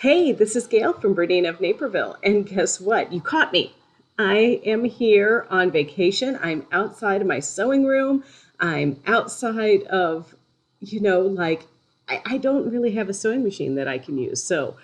Hey, this is Gayle from BERNINA of NAperville, and guess what? You caught me. I am here on vacation. I'm outside of my sewing room. I'm outside of, I don't really have a sewing machine that I can use. So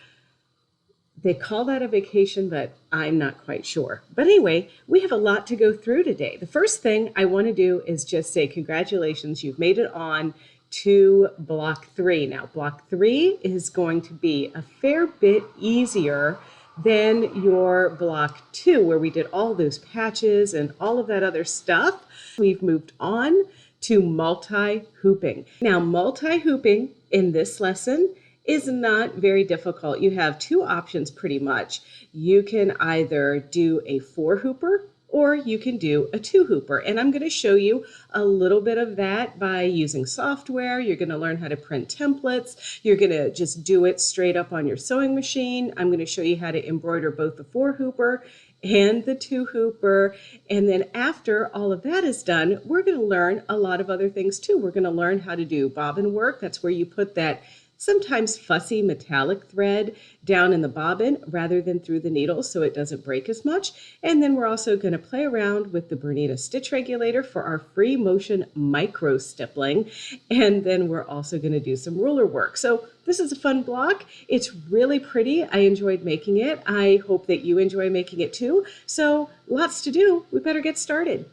they call that a vacation, but I'm not quite sure. But anyway, we have a lot to go through today. The first thing I want to do is just say congratulations, you've made it on to block 3. Now, block 3 is going to be a fair bit easier than your block 2, where we did all those patches and all of that other stuff. We've moved on to multi-hooping. Now, multi-hooping in this lesson is not very difficult. You have two options pretty much. You can either do a 4-hooper or you can do a 2-hooper. And I'm going to show you a little bit of that by using software. You're going to learn how to print templates. You're going to just do it straight up on your sewing machine. I'm going to show you how to embroider both the 4-hooper and the 2-hooper. And then after all of that is done, we're going to learn a lot of other things too. We're going to learn how to do bobbin work. That's where you put that sometimes fussy metallic thread down in the bobbin rather than through the needle so it doesn't break as much. And then we're also going to play around with the BERNINA Stitch Regulator for our free motion micro-stippling. And then we're also going to do some ruler work. So this is a fun block. It's really pretty. I enjoyed making it. I hope that you enjoy making it too. So lots to do. We better get started.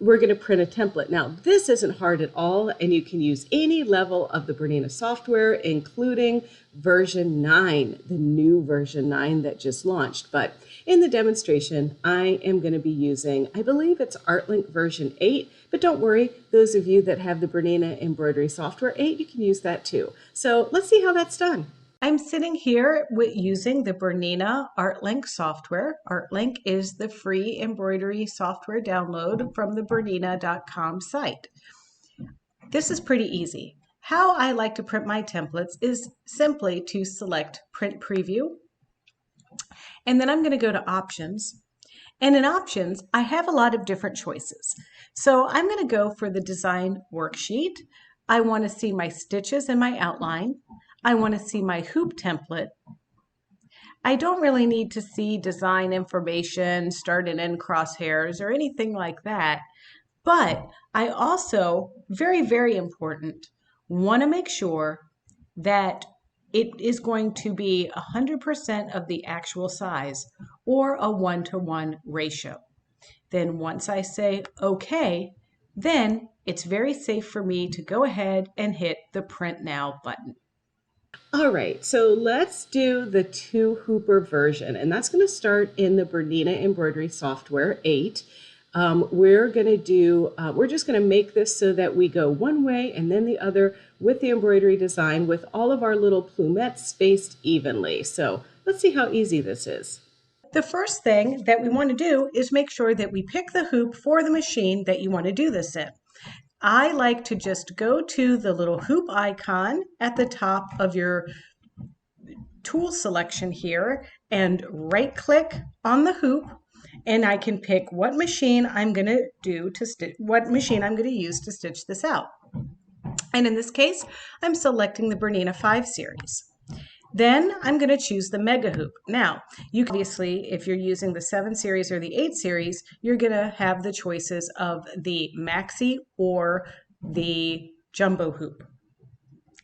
We're going to print a template. Now, this isn't hard at all, and you can use any level of the BERNINA software, including version 9, the new version 9 that just launched. But in the demonstration, I am going to be using, I believe it's ArtLink version 8, but don't worry, those of you that have the BERNINA Embroidery Software 8, you can use that too. So let's see how that's done. I'm sitting here using the BERNINA ArtLink software. ArtLink is the free embroidery software download from the BERNINA.com site. This is pretty easy. How I like to print my templates is simply to select Print Preview, and then I'm going to go to Options. And in Options, I have a lot of different choices. So I'm going to go for the Design Worksheet. I want to see my stitches and my outline. I want to see my hoop template. I don't really need to see design information, start and end crosshairs, or anything like that. But I also, very, very important, want to make sure that it is going to be 100% of the actual size or a 1-to-1 ratio. Then once I say OK, then it's very safe for me to go ahead and hit the Print Now button. All right, so let's do the 2-hooper version, and that's going to start in the BERNINA Embroidery Software 8. We're just going to make this so that we go one way and then the other with the embroidery design with all of our little plumettes spaced evenly. So let's see how easy this is. The first thing that we want to do is make sure that we pick the hoop for the machine that you want to do this in. I like to just go to the little hoop icon at the top of your tool selection here and right click on the hoop, and I can pick what machine I'm going to use to stitch this out. And in this case, I'm selecting the BERNINA 5 series. Then I'm going to choose the mega hoop. Now, you can obviously, if you're using the 7 series or the 8 series, you're going to have the choices of the maxi or the jumbo hoop.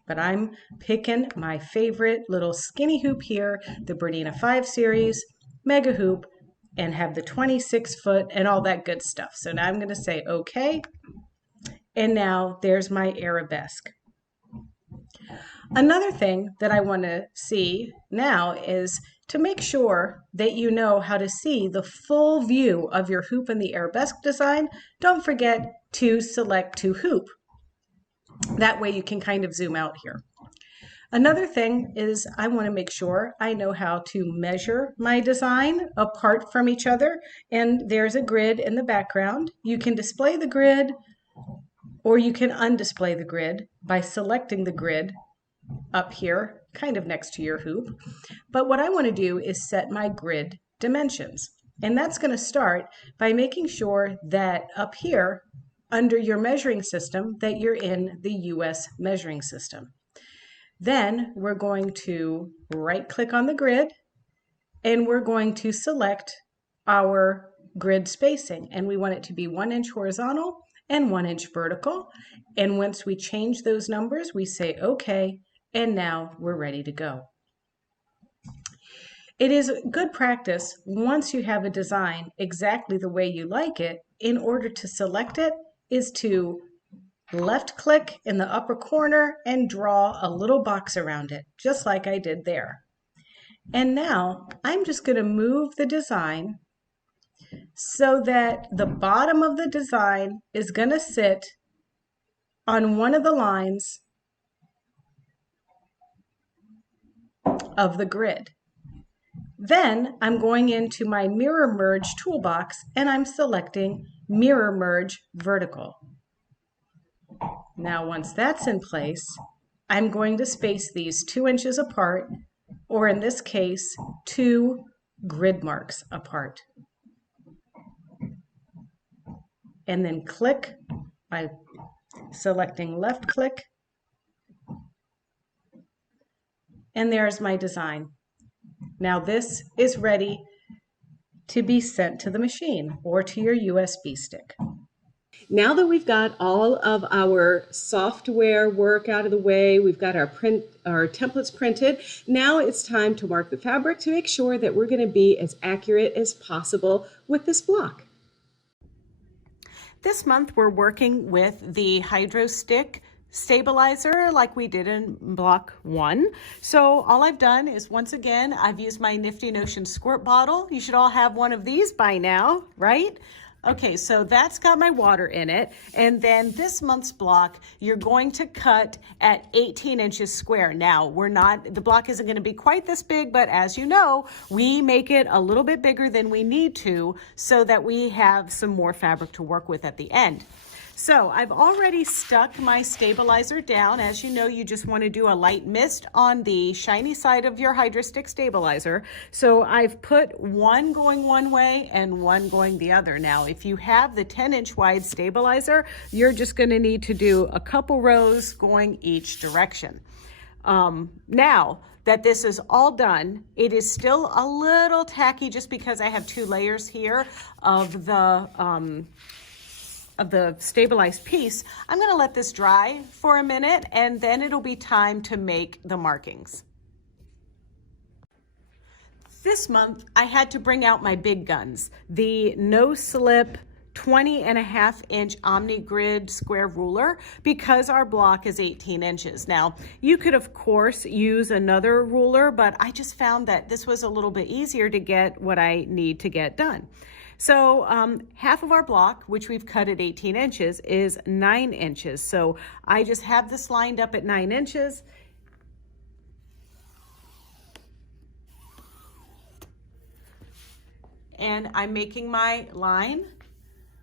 But I'm picking my favorite little skinny hoop here, the BERNINA 5 series, mega hoop, and have the 26-foot and all that good stuff. So now I'm going to say OK. And now there's my arabesque. Another thing that I want to see now is to make sure that you know how to see the full view of your hoop in the arabesque design. Don't forget to select to hoop. That way you can kind of zoom out here. Another thing is I want to make sure I know how to measure my design apart from each other. And there's a grid in the background. You can display the grid or you can undisplay the grid by selecting the grid up here, kind of next to your hoop. But what I want to do is set my grid dimensions. And that's going to start by making sure that up here, under your measuring system, that you're in the US measuring system. Then we're going to right click on the grid and we're going to select our grid spacing, and we want it to be 1 inch horizontal and 1 inch vertical. And once we change those numbers, we say okay, and now we're ready to go. It is good practice once you have a design exactly the way you like it, in order to select it, is to left click in the upper corner and draw a little box around it, just like I did there. And now I'm just going to move the design so that the bottom of the design is going to sit on one of the lines of the grid. Then I'm going into my mirror merge toolbox and I'm selecting mirror merge vertical. Now once that's in place, I'm going to space these 2 inches apart, or in this case, 2 grid marks apart. And then click by selecting left click. And there's my design. Now this is ready to be sent to the machine or to your USB stick. Now that we've got all of our software work out of the way, we've got our templates printed, now it's time to mark the fabric to make sure that we're going to be as accurate as possible with this block. This month we're working with the Hydro Stick stabilizer like we did in block 1. So all I've done is, once again, I've used my Nifty Notion squirt bottle. You should all have one of these by now, right? Okay, so that's got my water in it. And then this month's block, you're going to cut at 18 inches square. Now, the block isn't going to be quite this big, but as you know, we make it a little bit bigger than we need to so that we have some more fabric to work with at the end. So I've already stuck my stabilizer down. As you know, you just want to do a light mist on the shiny side of your Hydro Stick stabilizer. So I've put one going one way and one going the other. Now, if you have the 10-inch wide stabilizer, you're just going to need to do a couple rows going each direction. Now that this is all done, it is still a little tacky just because I have 2 layers here of the stabilized piece. I'm going to let this dry for a minute and then it'll be time to make the markings. This month I had to bring out my big guns, the no slip 20.5 inch Omni Grid square ruler, because our block is 18 inches. Now, you could of course use another ruler, but I just found that this was a little bit easier to get what I need to get done. So half of our block, which we've cut at 18 inches, is 9 inches. So I just have this lined up at 9 inches. And I'm making my line.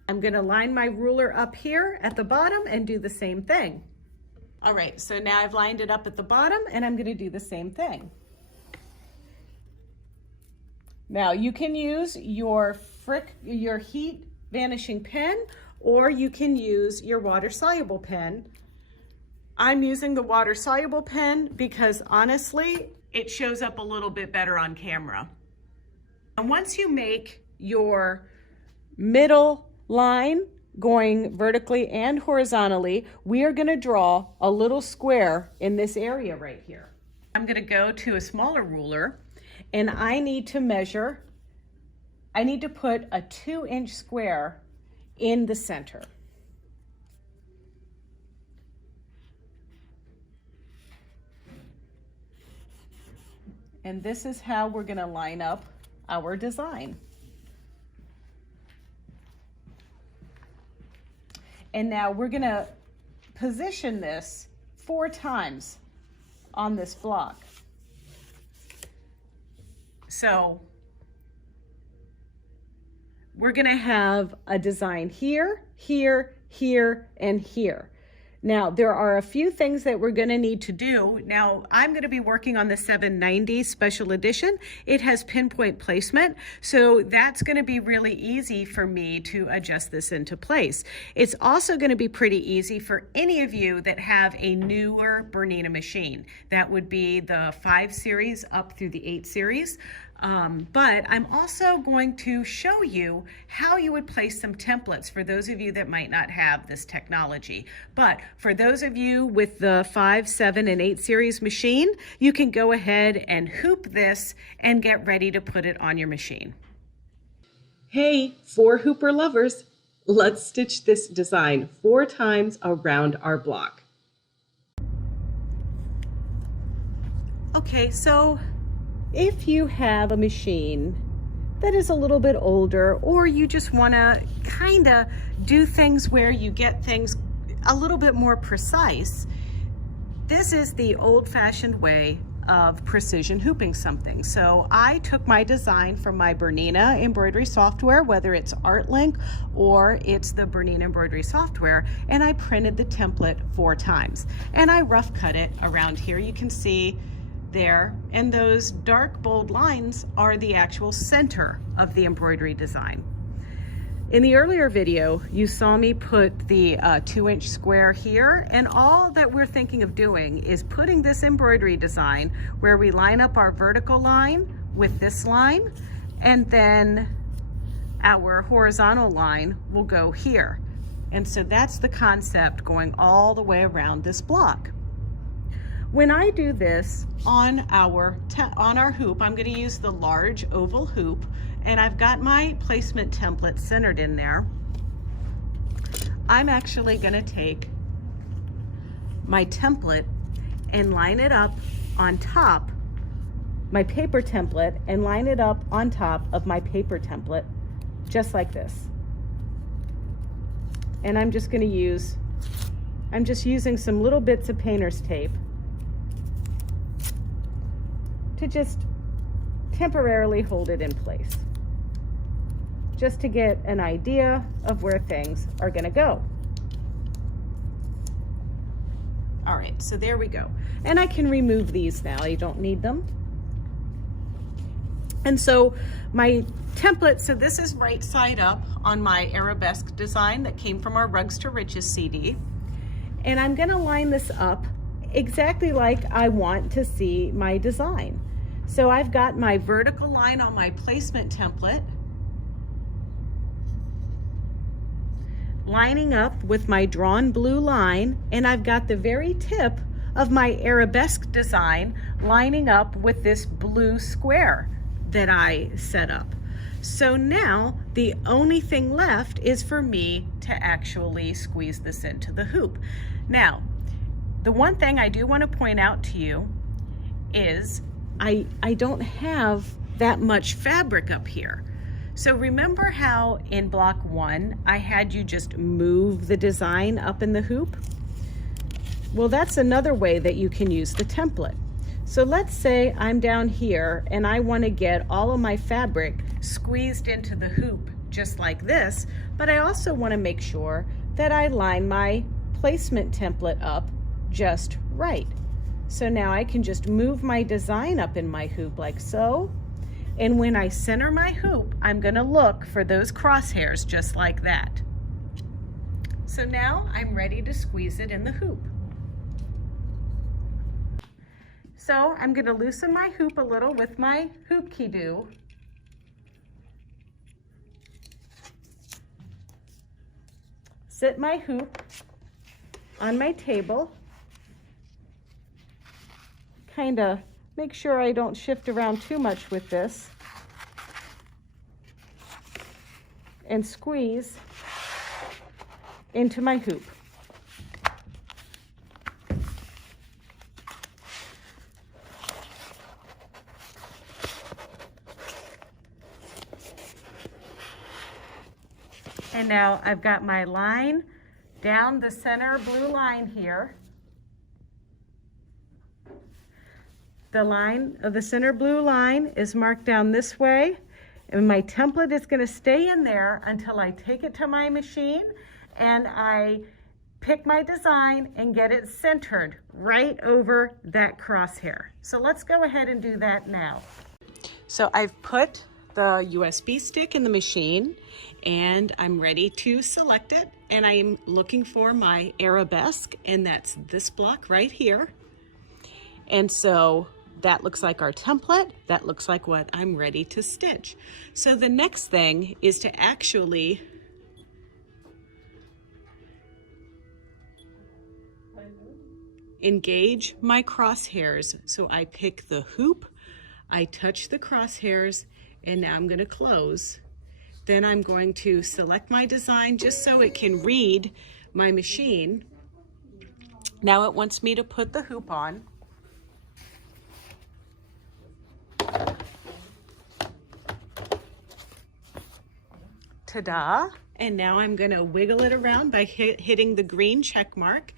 I'm going to line my ruler up here at the bottom and do the same thing. All right, so now I've lined it up at the bottom and I'm going to do the same thing. Now you can use your heat vanishing pen, or you can use your water soluble pen. I'm using the water soluble pen because honestly, it shows up a little bit better on camera. And once you make your middle line going vertically and horizontally, we are going to draw a little square in this area right here. I'm going to go to a smaller ruler and I need to measure, I need to put a 2-inch square in the center. And this is how we're going to line up our design. And now we're going to position this 4 times on this block. So we're going to have a design here, here, here, and here. Now, there are a few things that we're going to need to do. Now, I'm going to be working on the 790 special edition. It has pinpoint placement, so that's going to be really easy for me to adjust this into place. It's also going to be pretty easy for any of you that have a newer Bernina machine. That would be the 5 series up through the 8 series. But I'm also going to show you how you would place some templates for those of you that might not have this technology. But for those of you with the 5, 7, and 8 series machine, you can go ahead and hoop this and get ready to put it on your machine. Hey, 4 hooper lovers, let's stitch this design 4 times around our block. Okay, so if you have a machine that is a little bit older, or you just want to kind of do things where you get things a little bit more precise, this is the old-fashioned way of precision hooping something. So I took my design from my BERNINA Embroidery Software, whether it's ArtLink or it's the BERNINA Embroidery Software, and I printed the template 4 times. And I rough cut it around here. You can see there, and those dark bold lines are the actual center of the embroidery design. In the earlier video, you saw me put the 2-inch square here, and all that we're thinking of doing is putting this embroidery design where we line up our vertical line with this line, and then our horizontal line will go here. And so that's the concept going all the way around this block. When I do this on our hoop, I'm going to use the large oval hoop, and I've got my placement template centered in there. I'm actually going to take my template and line it up on top, my paper template, and line it up on top of my paper template, just like this. And I'm just using some little bits of painter's tape to just temporarily hold it in place, just to get an idea of where things are going to go. All right, so there we go. And I can remove these now. I don't need them. And so my template, so this is right side up on my arabesque design that came from our Rugs to Riches CD. And I'm going to line this up exactly like I want to see my design. So I've got my vertical line on my placement template lining up with my drawn blue line, and I've got the very tip of my arabesque design lining up with this blue square that I set up. So now the only thing left is for me to actually squeeze this into the hoop. Now, the one thing I do want to point out to you is I don't have that much fabric up here. So remember how in block 1 I had you just move the design up in the hoop? Well, that's another way that you can use the template. So let's say I'm down here and I want to get all of my fabric squeezed into the hoop just like this, but I also want to make sure that I line my placement template up just right. So now I can just move my design up in my hoop like so. And when I center my hoop, I'm going to look for those crosshairs just like that. So now I'm ready to squeeze it in the hoop. So I'm going to loosen my hoop a little with my hoop key-do. Sit my hoop on my table. Kind of make sure I don't shift around too much with this, and squeeze into my hoop. And now I've got my line down the center blue line here. The line of the center blue line is marked down this way, and my template is going to stay in there until I take it to my machine and I pick my design and get it centered right over that crosshair. So let's go ahead and do that now. So I've put the USB stick in the machine and I'm ready to select it, and I'm looking for my arabesque, and that's this block right here. And so that looks like our template. That looks like what I'm ready to stitch. So the next thing is to actually engage my crosshairs. So I pick the hoop, I touch the crosshairs, and now I'm going to close. Then I'm going to select my design just so it can read my machine. Now it wants me to put the hoop on. Ta-da! And now I'm going to wiggle it around by hitting the green check mark.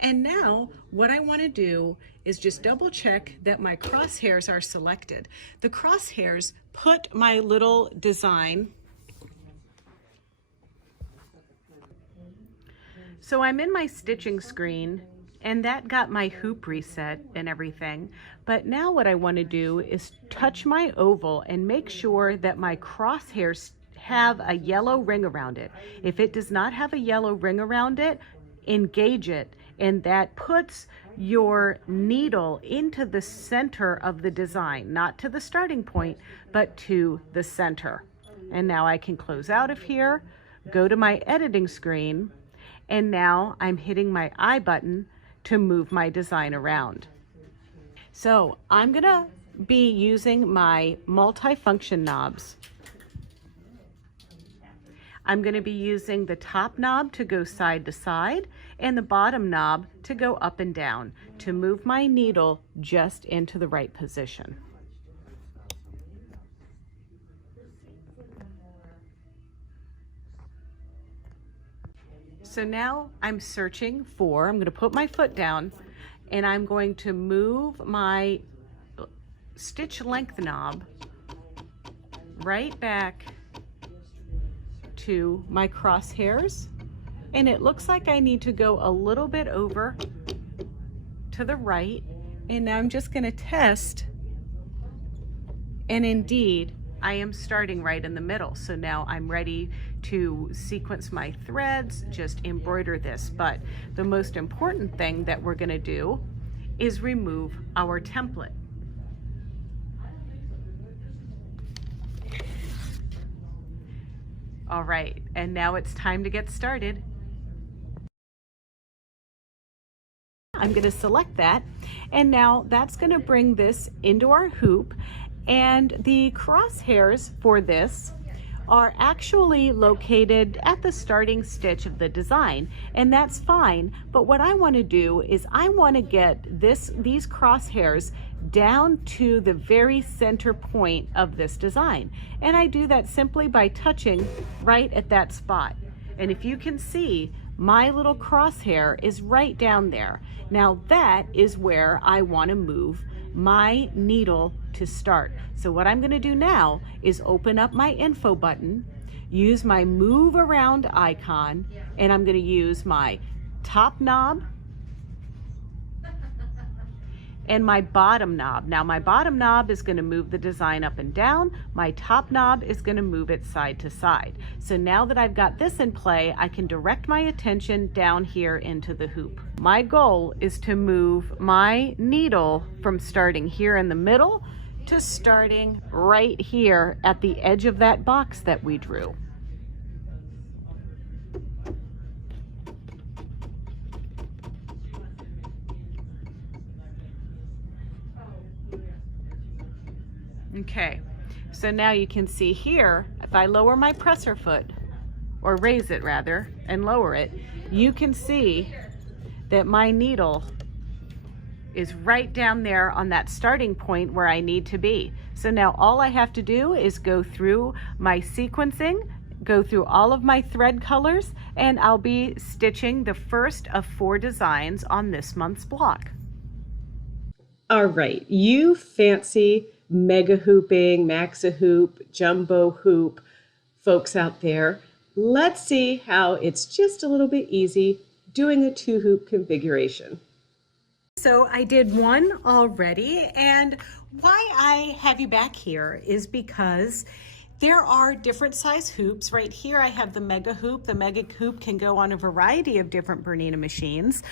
And now what I want to do is just double check that my crosshairs are selected. The crosshairs put my little design. So I'm in my stitching screen, and that got my hoop reset and everything. But now what I want to do is touch my oval and make sure that my crosshairs have a yellow ring around it. If it does not have a yellow ring around it, engage it, and that puts your needle into the center of the design, not to the starting point, but to the center. And now I can close out of here, go to my editing screen, and now I'm hitting my I button to move my design around. So I'm gonna be using my multi-function knobs. I'm going to be using the top knob to go side to side and the bottom knob to go up and down to move my needle just into the right position. So now I'm searching for, I'm going to put my foot down and I'm going to move my stitch length knob right back to my crosshairs, and it looks like I need to go a little bit over to the right, and now I'm just going to test, and indeed I am starting right in the middle. So now I'm ready to sequence my threads, just embroider this. But the most important thing that we're going to do is remove our template. All right, and now it's time to get started. I'm going to select that, and now that's going to bring this into our hoop, and the crosshairs for this are actually located at the starting stitch of the design, and that's fine. But what I want to do is I want to get these crosshairs down to the very center point of this design, and I do that simply by touching right at that spot. And if you can see, my little crosshair is right down there. Now that is where I want to move my needle to start. So what I'm going to do now is open up my info button, use my move around icon, and I'm going to use my top knob and my bottom knob. Now my bottom knob is going to move the design up and down. My top knob is going to move it side to side. So now that I've got this in play, I can direct my attention down here into the hoop. My goal is to move my needle from starting here in the middle to starting right here at the edge of that box that we drew. Okay, so now you can see here, if I lower my presser foot, or raise it rather, and lower it, you can see that my needle is right down there on that starting point where I need to be. So now all I have to do is go through my sequencing, go through all of my thread colors, and I'll be stitching the first of 4 designs on this month's block. All right, you fancy mega hooping, maxa hoop, jumbo hoop folks out there, let's see how it's just a little bit easy doing a 2-hoop configuration. So I did one already, and why I have you back here is because there are different size hoops. Right here I have the mega hoop. The mega hoop can go on a variety of different Bernina machines.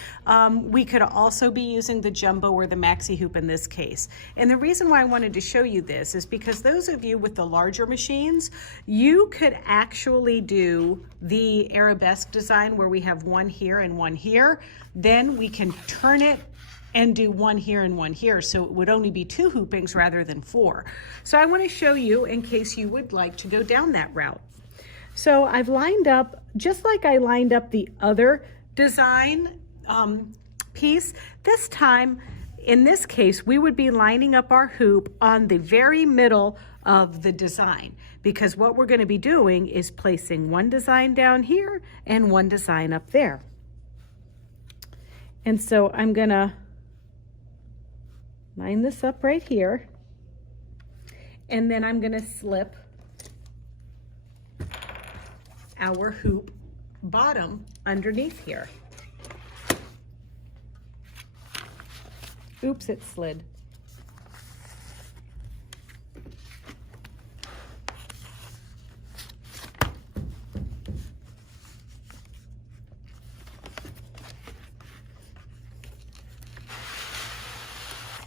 We could also be using the jumbo or the maxi hoop in this case. And the reason why I wanted to show you this is because those of you with the larger machines, you could actually do the arabesque design where we have one here and one here. Then we can turn it and do one here and one here, so it would only be 2 hoopings rather than 4. So I want to show you in case you would like to go down that route. So I've lined up, just like I lined up the other design piece, this time, in this case, we would be lining up our hoop on the very middle of the design, because what we're going to be doing is placing one design down here and one design up there. And so I'm going to line this up right here, and then I'm going to slip our hoop bottom underneath here. Oops, it slid.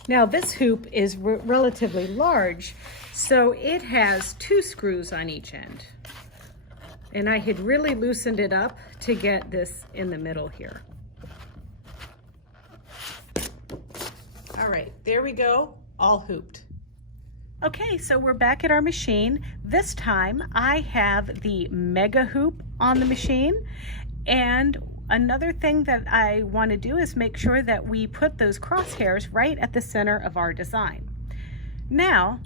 Now this hoop is relatively large, so it has 2 screws on each end. And I had really loosened it up to get this in the middle here. All right, there we go, all hooped. Okay, so we're back at our machine. This time I have the mega hoop on the machine, and another thing that I want to do is make sure that we put those crosshairs right at the center of our design. Now,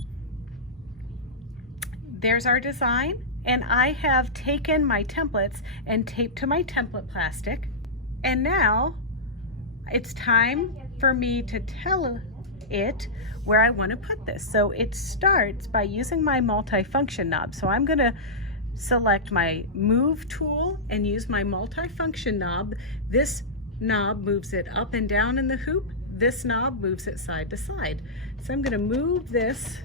there's our design, and I have taken my templates and taped to my template plastic. And now it's time for me to tell it where I want to put this. So it starts by using my multifunction knob. So I'm going to select my move tool and use my multifunction knob. This knob moves it up and down in the hoop. This knob moves it side to side. So I'm going to move this,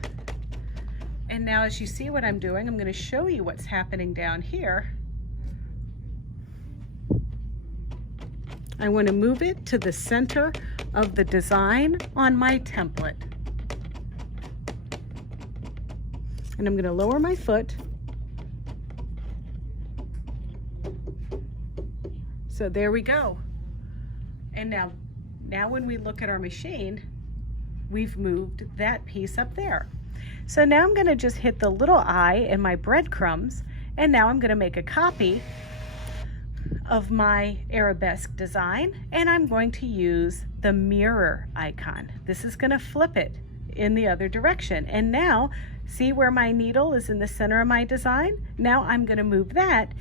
and now as you see what I'm doing, I'm going to show you what's happening down here. I want to move it to the center of the design on my template. And I'm going to lower my foot. So there we go. And now when we look at our machine, we've moved that piece up there. So now I'm going to just hit the little eye in my breadcrumbs, and now I'm going to make a copy of my arabesque design, and I'm going to use the mirror icon. This is going to flip it in the other direction. And now, see where my needle is in the center of my design? Now I'm going to move that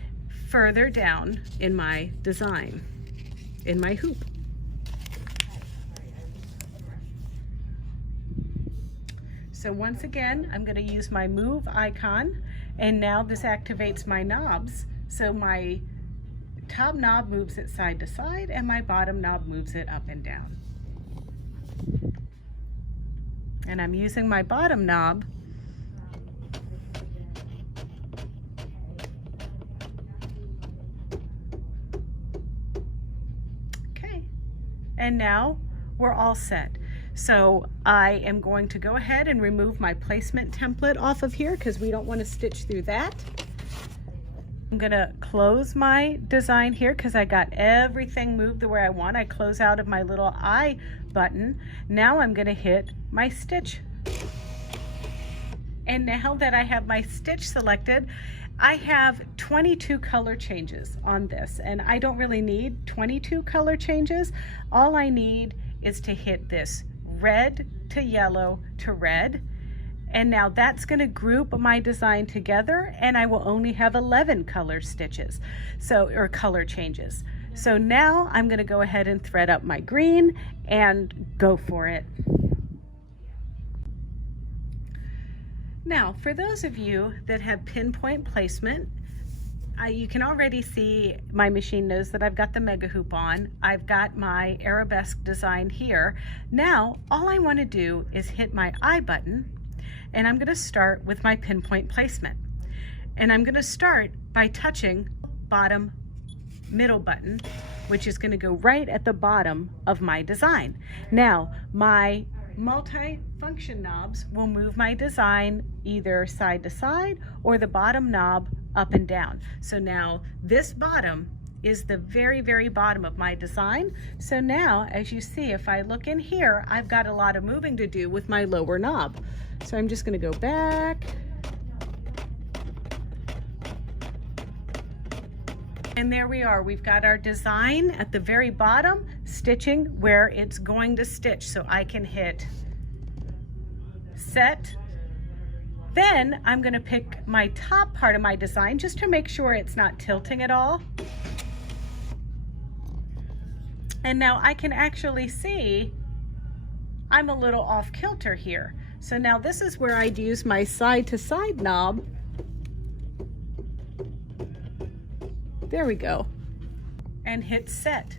further down in my design, in my hoop. So once again, I'm going to use my move icon, and now this activates my knobs. So my top knob moves it side to side, and my bottom knob moves it up and down. And I'm using my bottom knob and now we're all set. So I am going to go ahead and remove my placement template off of here because we don't want to stitch through that. I'm going to close my design here because I got everything moved the way I want. I close out of my little I button. Now I'm going to hit my stitch. And now that I have my stitch selected, I have 22 color changes on this, and I don't really need 22 color changes. All I need is to hit this red to yellow to red, and now that's going to group my design together, and I will only have 11 color stitches, or color changes. So now I'm going to go ahead and thread up my green and go for it. Now, for those of you that have pinpoint placement, you can already see my machine knows that I've got the mega hoop on. I've got my arabesque design here. Now, all I want to do is hit my I button, and I'm going to start with my pinpoint placement. And I'm going to start by touching bottom middle button, which is going to go right at the bottom of my design. Now, my multi-function knobs will move my design either side to side or the bottom knob up and down. So now this bottom is the very, very bottom of my design. So now, as you see, if I look in here, I've got a lot of moving to do with my lower knob. So I'm just going to go back. And there we are. We've got our design at the very bottom, stitching where it's going to stitch. So I can hit set. Then I'm going to pick my top part of my design just to make sure it's not tilting at all. And now I can actually see I'm a little off kilter here. So now this is where I'd use my side to side knob. There we go. And hit set.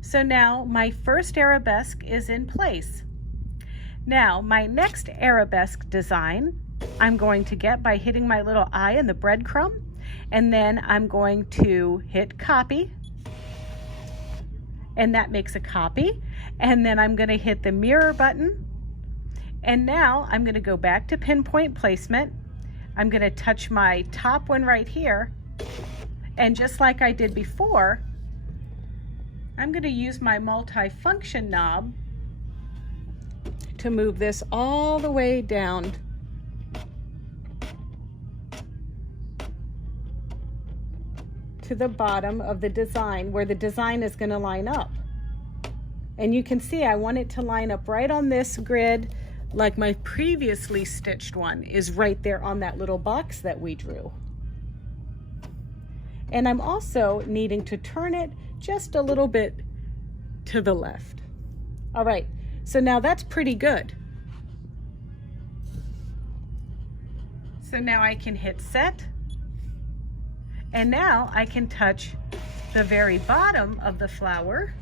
So now my first arabesque is in place. Now my next arabesque design I'm going to get by hitting my little eye in the breadcrumb, and then I'm going to hit copy, and that makes a copy. And then I'm going to hit the mirror button, and now I'm going to go back to pinpoint placement. I'm going to touch my top one right here, and just like I did before, I'm going to use my multi-function knob to move this all the way down to the bottom of the design where the design is going to line up. And you can see I want it to line up right on this grid, like my previously stitched one is right there on that little box that we drew. And I'm also needing to turn it just a little bit to the left. All right, so now that's pretty good. So now I can hit set, and now I can touch the very bottom of the flower,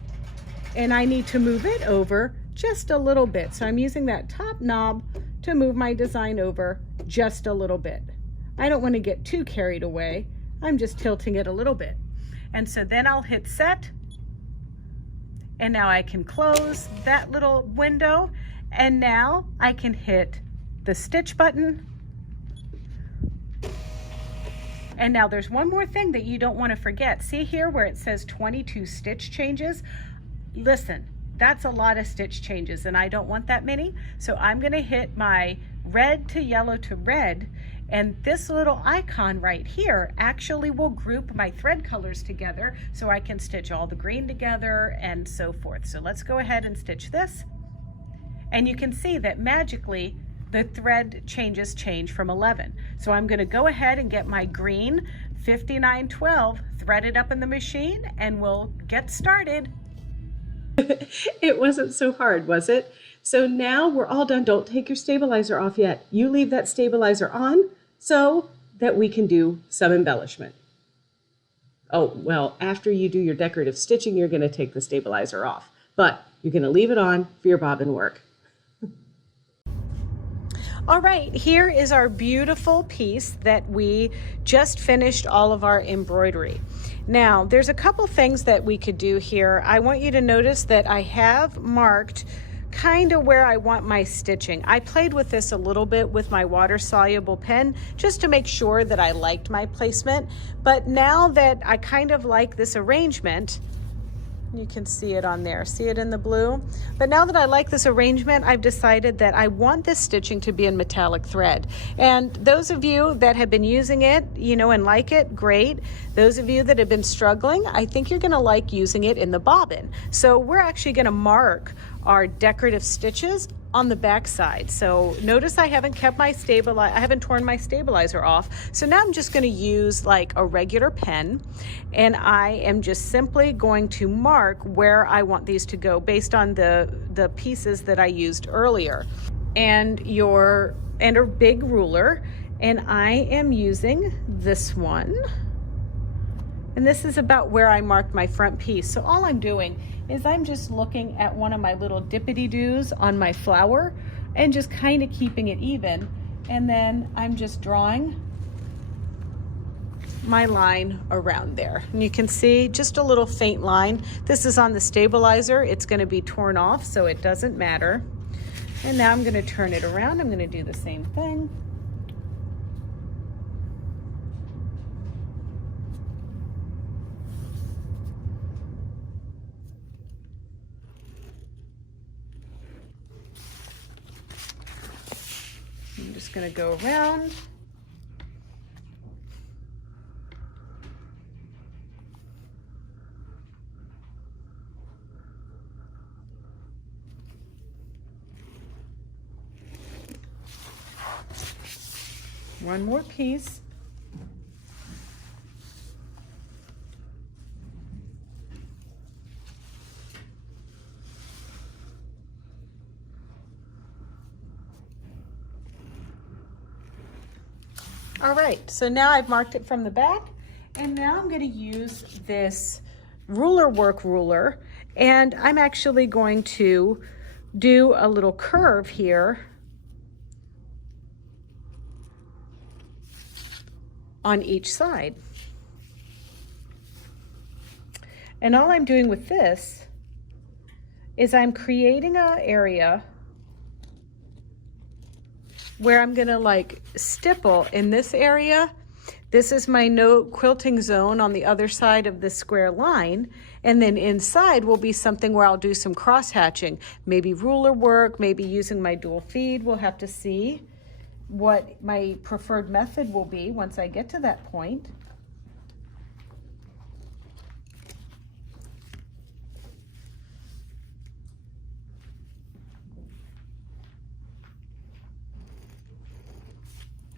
and I need to move it over just a little bit. So I'm using that top knob to move my design over just a little bit. I don't want to get too carried away. I'm just tilting it a little bit. And so then I'll hit set, and now I can close that little window, and now I can hit the stitch button. And now there's one more thing that you don't want to forget. See here where it says 22 stitch changes? Listen, that's a lot of stitch changes, and I don't want that many. So I'm going to hit my red to yellow to red, and this little icon right here actually will group my thread colors together so I can stitch all the green together and so forth. So let's go ahead and stitch this. And you can see that magically the thread changes change from 11. So I'm going to go ahead and get my green 5912 threaded up in the machine, and we'll get started. It wasn't so hard, was it? So now we're all done. Don't take your stabilizer off yet. You leave that stabilizer on so that we can do some embellishment. Oh, well, after you do your decorative stitching, you're going to take the stabilizer off, but you're going to leave it on for your bobbin work. All right, here is our beautiful piece that we just finished all of our embroidery. Now, there's a couple things that we could do here. I want you to notice that I have marked kind of where I want my stitching. I played with this a little bit with my water-soluble pen just to make sure that I liked my placement. But now that I kind of like this arrangement, you can see it on there. See it in the blue? But now that I like this arrangement, I've decided that I want this stitching to be in metallic thread. And those of you that have been using it, you know, and like it, great. Those of you that have been struggling, I think you're gonna like using it in the bobbin. So we're actually gonna mark our decorative stitches on the back side. So notice I haven't kept my I haven't torn my stabilizer off. So now I'm just going to use like a regular pen, and I am just simply going to mark where I want these to go based on the pieces that I used earlier. And a big ruler, And I am using this one. And this is about where I marked my front piece. So all I'm doing is I'm just looking at one of my little dippity-doos on my flower and just kind of keeping it even. And then I'm just drawing my line around there. And you can see just a little faint line. This is on the stabilizer. It's going to be torn off, so it doesn't matter. And now I'm going to turn it around. I'm going to do the same thing. I'm just going to go around. One more piece. All right, so now I've marked it from the back, and now I'm going to use this ruler work ruler, and I'm actually going to do a little curve here on each side. And all I'm doing with this is I'm creating an area where I'm gonna like stipple in this area. This is my no quilting zone on the other side of this square line. And then inside will be something where I'll do some cross hatching, maybe ruler work, maybe using my dual feed. We'll have to see what my preferred method will be once I get to that point.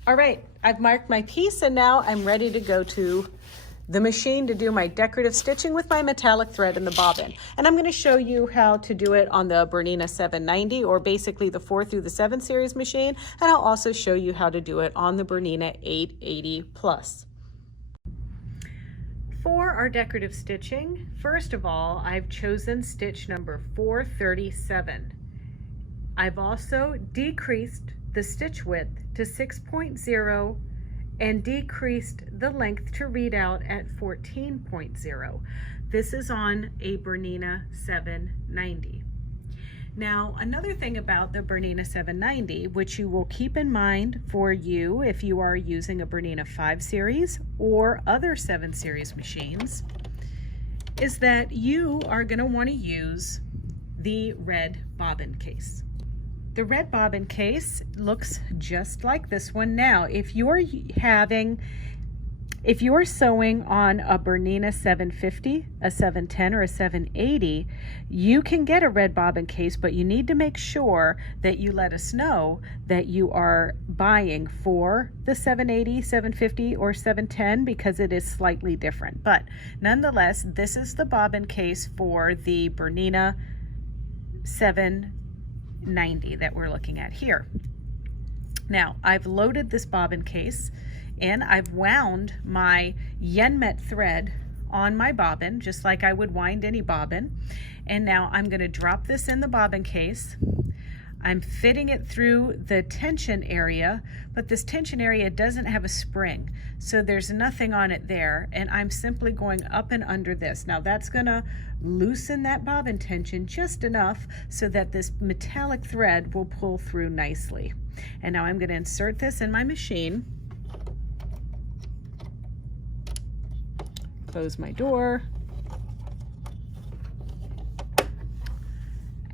All right, I've marked my piece, and now I'm ready to go to the machine to do my decorative stitching with my metallic thread and the bobbin. And I'm going to show you how to do it on the BERNINA 790, or basically the 4 through the 7 series machine. And I'll also show you how to do it on the BERNINA 880 Plus. For our decorative stitching, first of all, I've chosen stitch number 437. I've also decreased the stitch width to 6.0 and decreased the length to read out at 14.0. This is on a BERNINA 790. Now, another thing about the BERNINA 790, which you will keep in mind for you if you are using a BERNINA 5 series or other 7 series machines, is that you are going to want to use the red bobbin case. The red bobbin case looks just like this one. Now, if you're sewing on a BERNINA 750, a 710, or a 780, you can get a red bobbin case, but you need to make sure that you let us know that you are buying for the 780, 750, or 710, because it is slightly different. But nonetheless, this is the bobbin case for the BERNINA 790 that we're looking at here. Now, I've loaded this bobbin case and I've wound my yen-met thread on my bobbin, just like I would wind any bobbin. And now I'm going to drop this in the bobbin case. I'm fitting it through the tension area, but this tension area doesn't have a spring, so there's nothing on it there, and I'm simply going up and under this. Now that's going to loosen that bobbin tension just enough so that this metallic thread will pull through nicely. And now I'm going to insert this in my machine, close my door,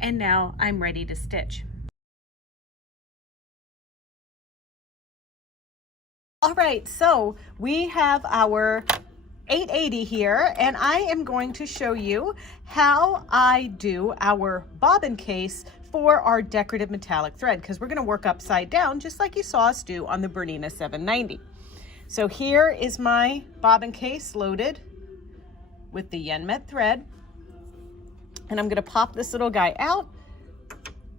and now I'm ready to stitch. All right, so we have our 880 here, and I am going to show you how I do our bobbin case for our decorative metallic thread, because we're going to work upside down just like you saw us do on the BERNINA 790. So here is my bobbin case loaded with the yen-met thread, and I'm going to pop this little guy out,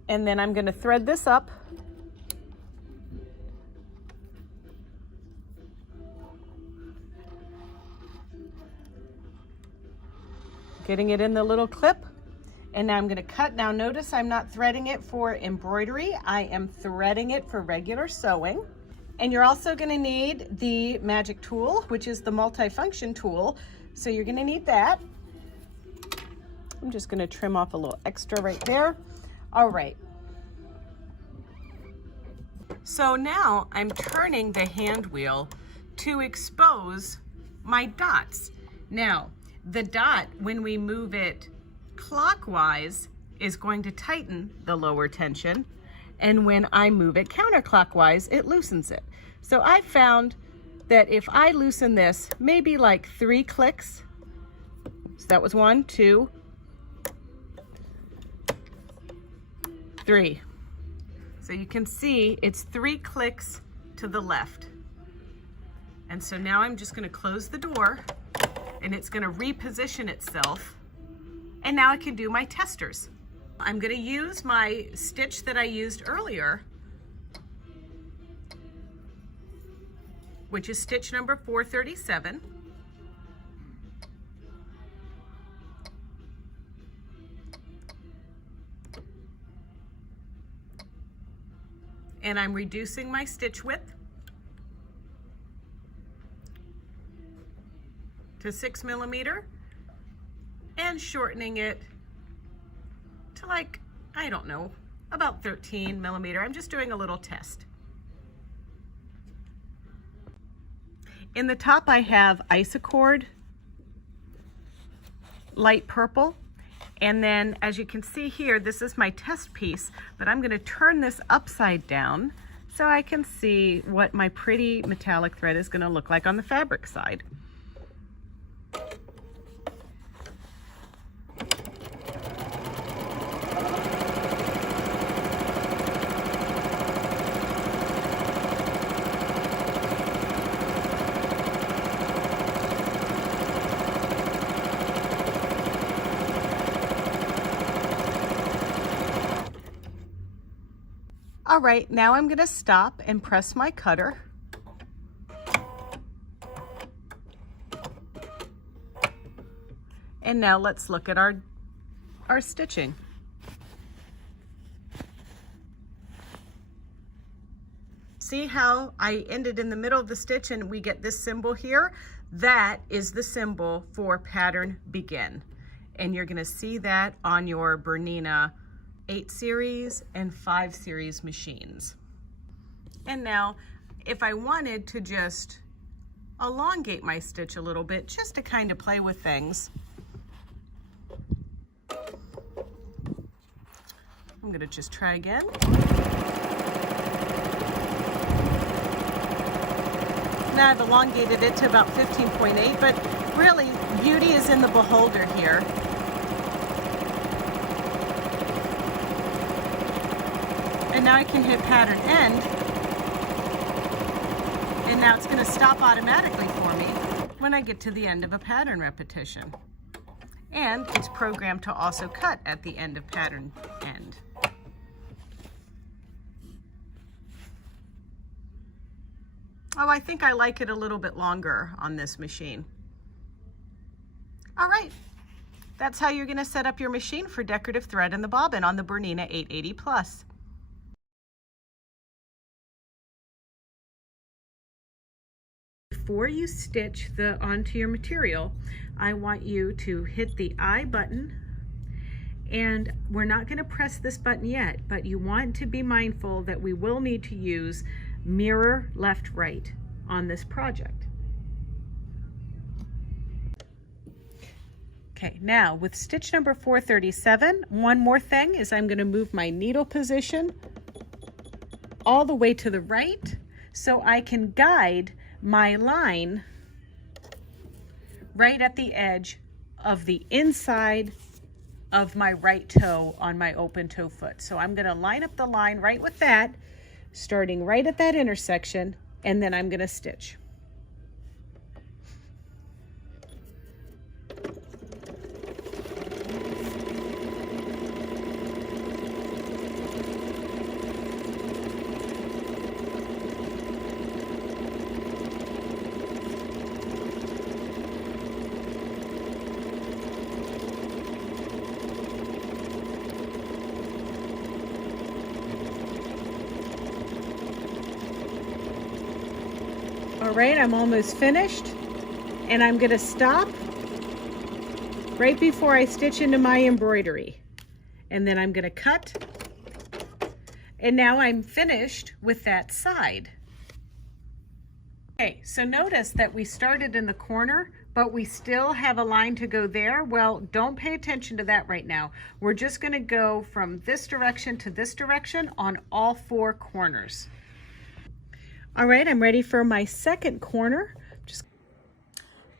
and then I'm going to thread this up Getting it in the little clip. And now I'm going to cut. Now notice I'm not threading it for embroidery. I am threading it for regular sewing. And you're also going to need the magic tool, which is the multifunction tool. So you're going to need that. I'm just going to trim off a little extra right there. All right. So now I'm turning the hand wheel to expose my dots. Now, the dot, when we move it clockwise, is going to tighten the lower tension, and when I move it counterclockwise, it loosens it. So I found that if I loosen this maybe like 3 clicks, so that was 1, 2, 3. So you can see it's 3 clicks to the left. And so now I'm just going to close the door, and it's going to reposition itself. And now I can do my testers. I'm going to use my stitch that I used earlier, which is stitch number 437. And I'm reducing my stitch width to 6 millimeter and shortening it to, like, I don't know, about 13 millimeter. I'm just doing a little test. In the top I have Isacord light purple, and then as you can see here, this is my test piece, but I'm going to turn this upside down so I can see what my pretty metallic thread is going to look like on the fabric side. All right, now I'm going to stop and press my cutter. And now let's look at our stitching. See how I ended in the middle of the stitch and we get this symbol here? That is the symbol for pattern begin. And you're going to see that on your BERNINA 8 series and 5 series machines. And now if I wanted to just elongate my stitch a little bit, just to kind of play with things, I'm going to just try again. Now I've elongated it to about 15.8, but really beauty is in the beholder here. And now I can hit pattern end, and now it's going to stop automatically for me when I get to the end of a pattern repetition. And it's programmed to also cut at the end of pattern end. Oh, I think I like it a little bit longer on this machine. All right, that's how you're going to set up your machine for decorative thread and the bobbin on the BERNINA 880 Plus. Before you stitch onto your material, I want you to hit the I button, and we're not going to press this button yet, but you want to be mindful that we will need to use mirror left right on this project. Okay, now with stitch number 437, one more thing is I'm going to move my needle position all the way to the right so I can guide my line right at the edge of the inside of my right toe on my open toe foot. So I'm going to line up the line right with that, starting right at that intersection, and then I'm going to stitch. All right, I'm almost finished, and I'm going to stop right before I stitch into my embroidery. And then I'm going to cut. And now I'm finished with that side. Okay, so notice that we started in the corner, but we still have a line to go there. Well, don't pay attention to that right now. We're just going to go from this direction to this direction on all 4 corners. All right, I'm ready for my second corner.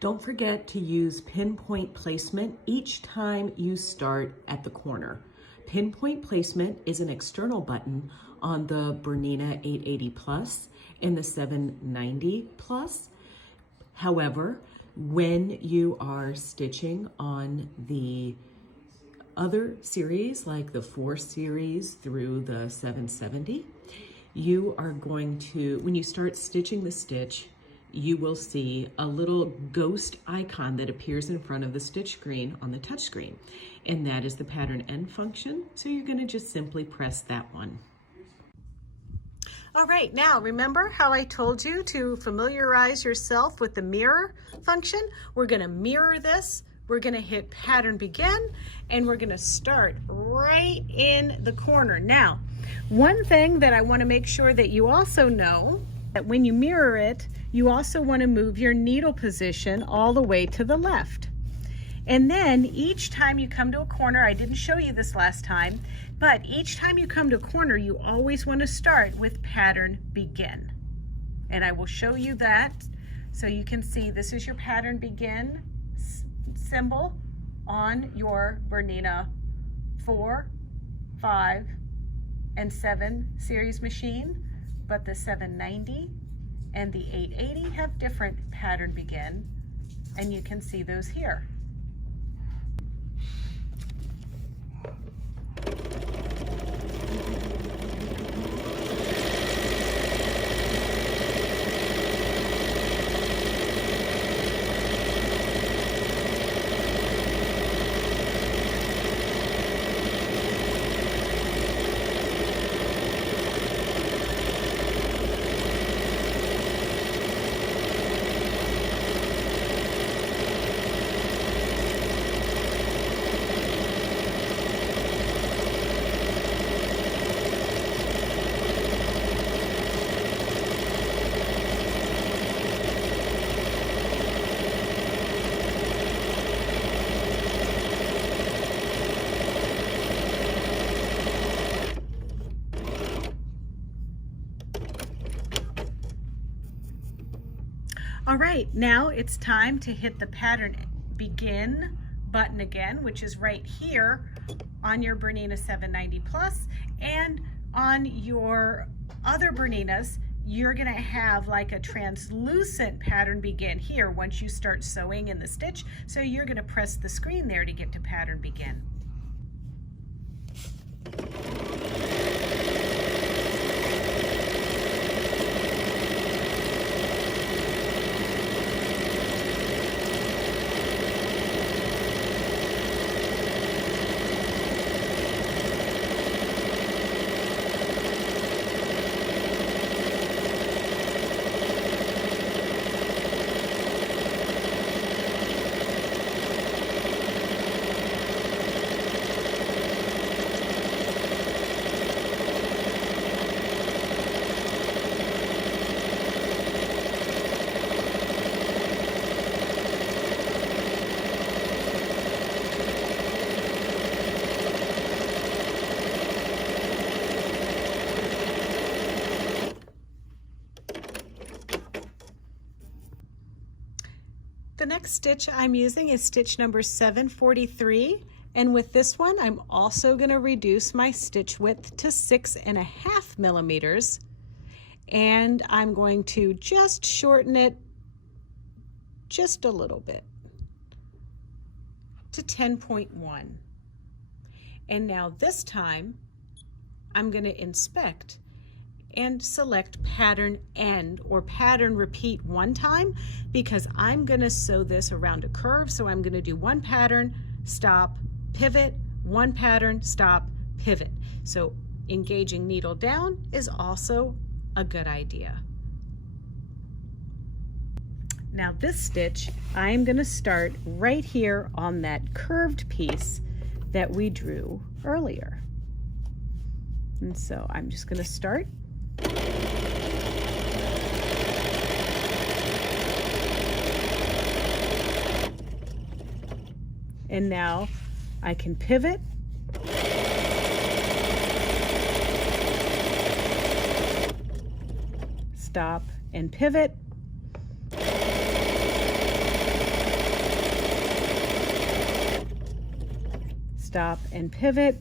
Don't forget to use pinpoint placement each time you start at the corner. Pinpoint placement is an external button on the BERNINA 880 Plus and the 790 Plus. However, when you are stitching on the other series, like the 4 series through the 770, you are going to, when you start stitching the stitch, you will see a little ghost icon that appears in front of the stitch screen on the touch screen. And that is the pattern end function. So you're going to just simply press that one. All right, now remember how I told you to familiarize yourself with the mirror function? We're going to mirror this. We're going to hit pattern begin, and we're going to start right in the corner. Now, one thing that I want to make sure that you also know, that when you mirror it, you also want to move your needle position all the way to the left. And then each time you come to a corner, I didn't show you this last time, but each time you come to a corner, you always want to start with pattern begin. And I will show you that so you can see this is your pattern begin symbol on your BERNINA 4, 5, and 7 series machine, but the 790 and the 880 have different pattern begin, and you can see those here. All right, now it's time to hit the pattern begin button again, which is right here on your BERNINA 790 Plus, and on your other BERNINAs, you're gonna have like a translucent pattern begin here once you start sewing in the stitch. So you're gonna press the screen there to get to pattern begin. The next stitch I'm using is stitch number 743, and with this one I'm also going to reduce my stitch width to 6.5 millimeters, and I'm going to just shorten it just a little bit to 10.1. And now this time I'm going to inspect and select pattern end or pattern repeat one time, because I'm going to sew this around a curve. So I'm going to do one pattern, stop, pivot, one pattern, stop, pivot. So engaging needle down is also a good idea. Now this stitch, I'm going to start right here on that curved piece that we drew earlier. And so I'm just going to start. And now I can pivot. Stop and pivot. Stop and pivot.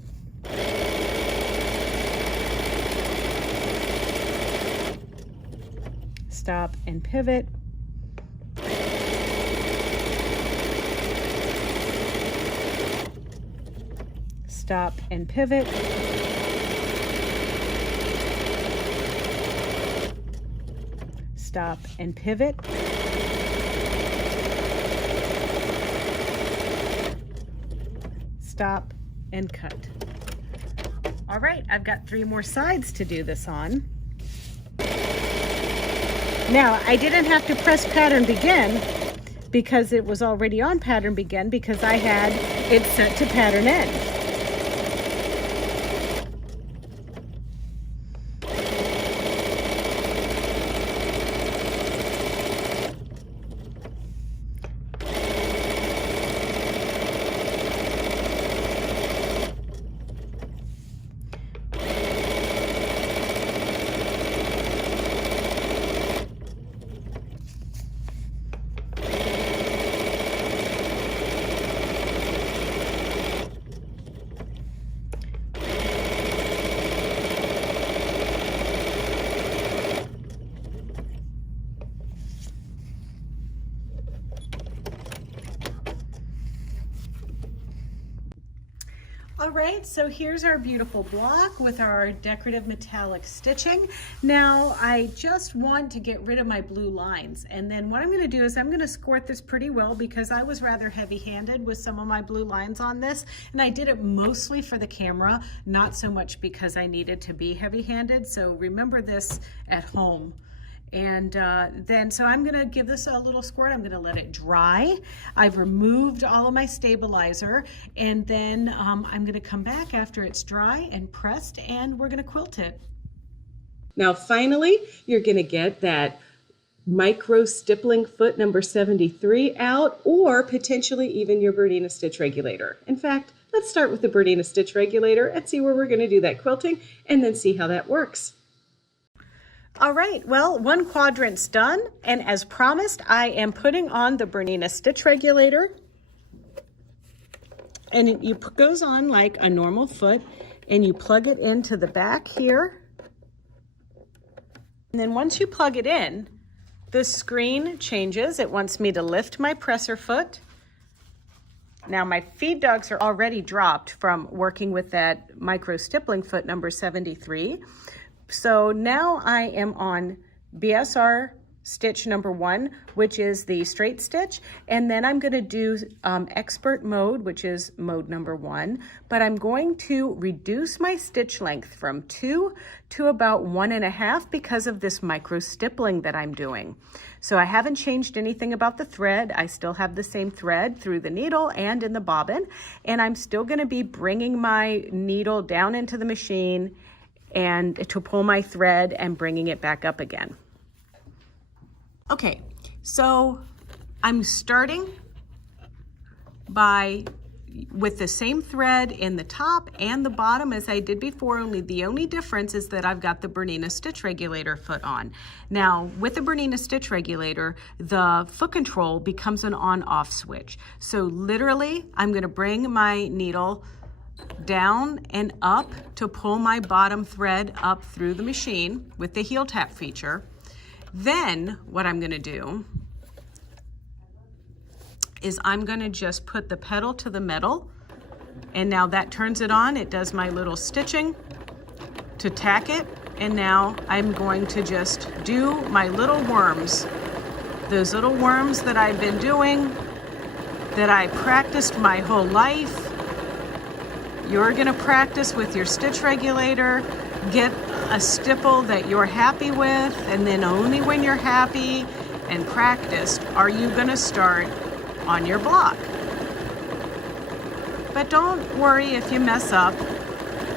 Stop and pivot. Stop and pivot. Stop and pivot. Stop and cut. All right, I've got 3 more sides to do this on. Now, I didn't have to press pattern begin because it was already on pattern begin because I had it set to pattern end. All right, so here's our beautiful block with our decorative metallic stitching. Now, I just want to get rid of my blue lines. And then what I'm gonna do is I'm gonna squirt this pretty well because I was rather heavy-handed with some of my blue lines on this. And I did it mostly for the camera, not so much because I needed to be heavy-handed. So remember this at home. And so I'm gonna give this a little squirt. I'm gonna let it dry. I've removed all of my stabilizer, and then I'm gonna come back after it's dry and pressed, and we're gonna quilt it. Now finally, you're gonna get that micro-stippling foot number 73 out, or potentially even your BERNINA Stitch Regulator. In fact, let's start with the BERNINA Stitch Regulator and see where we're gonna do that quilting, and then see how that works. All right, well, one quadrant's done, and as promised, I am putting on the BERNINA Stitch Regulator. And it goes on like a normal foot, and you plug it into the back here. And then once you plug it in, the screen changes. It wants me to lift my presser foot. Now my feed dogs are already dropped from working with that micro-stippling foot number 73. So now I am on BSR stitch number 1, which is the straight stitch, and then I'm going to do expert mode, which is mode number 1, but I'm going to reduce my stitch length from 2 to about 1.5 because of this micro stippling that I'm doing. So I haven't changed anything about the thread. I still have the same thread through the needle and in the bobbin, and I'm still going to be bringing my needle down into the machine and to pull my thread and bringing it back up again. Okay, so I'm starting with the same thread in the top and the bottom as I did before, only the only difference is that I've got the BERNINA Stitch Regulator foot on. Now, with the BERNINA Stitch Regulator, the foot control becomes an on-off switch. So literally, I'm gonna bring my needle down and up to pull my bottom thread up through the machine with the heel tap feature. Then what I'm going to do is I'm going to just put the pedal to the metal, and now that turns it on. It does my little stitching to tack it, and now I'm going to just do my little worms. Those little worms that I've been doing, that I practiced my whole life. You're going to practice with your stitch regulator, get a stipple that you're happy with, and then only when you're happy, and practiced are you going to start on your block. But don't worry if you mess up.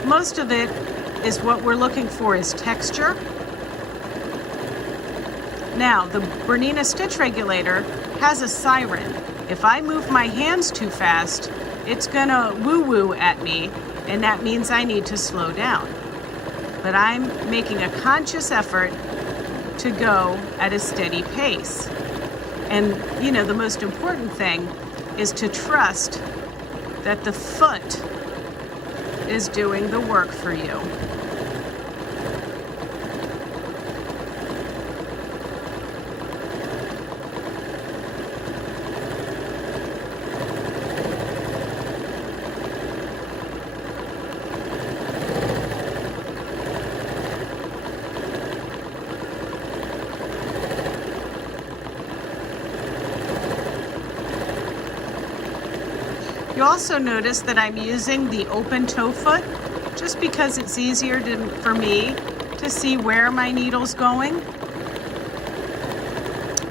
Most of it is what we're looking for is texture. Now, the BERNINA Stitch Regulator has a siren. If I move my hands too fast, it's gonna woo-woo at me, and that means I need to slow down. But I'm making a conscious effort to go at a steady pace. And you know, the most important thing is to trust that the foot is doing the work for you. You also notice that I'm using the open toe foot just because it's easier for me to see where my needle's going.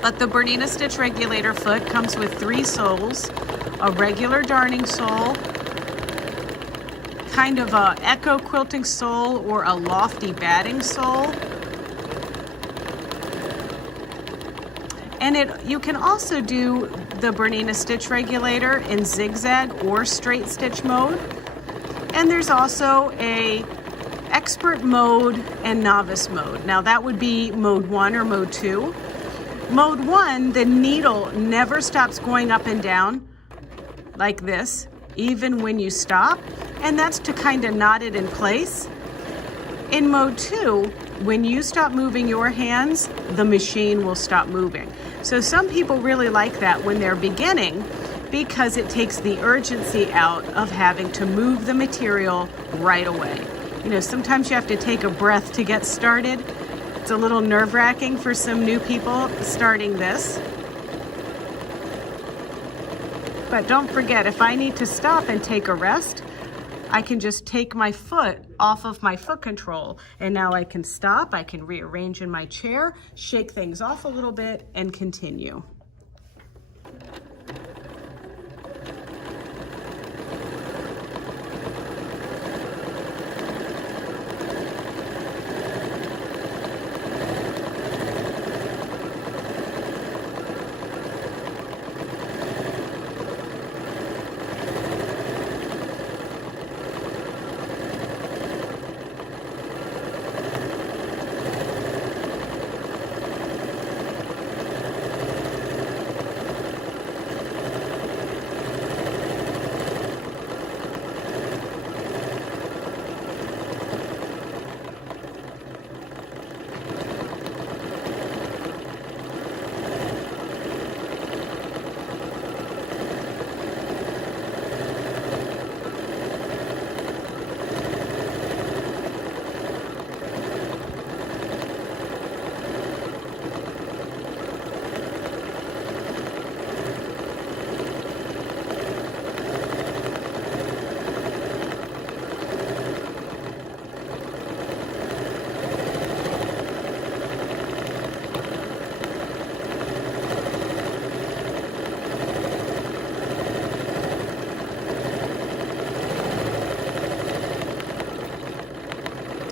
But the BERNINA Stitch Regulator foot comes with 3 soles, a regular darning sole, kind of a echo quilting sole or a lofty batting sole. And you can also do the BERNINA Stitch Regulator in zigzag or straight stitch mode. And there's also a expert mode and novice mode. Now that would be mode 1 or mode 2. Mode 1, the needle never stops going up and down like this, even when you stop. And that's to kind of knot it in place. In mode 2, when you stop moving your hands, the machine will stop moving. So some people really like that when they're beginning because it takes the urgency out of having to move the material right away. You know, sometimes you have to take a breath to get started. It's a little nerve-wracking for some new people starting this. But don't forget, if I need to stop and take a rest, I can just take my foot off of my foot control, and now I can stop, I can rearrange in my chair, shake things off a little bit, and continue.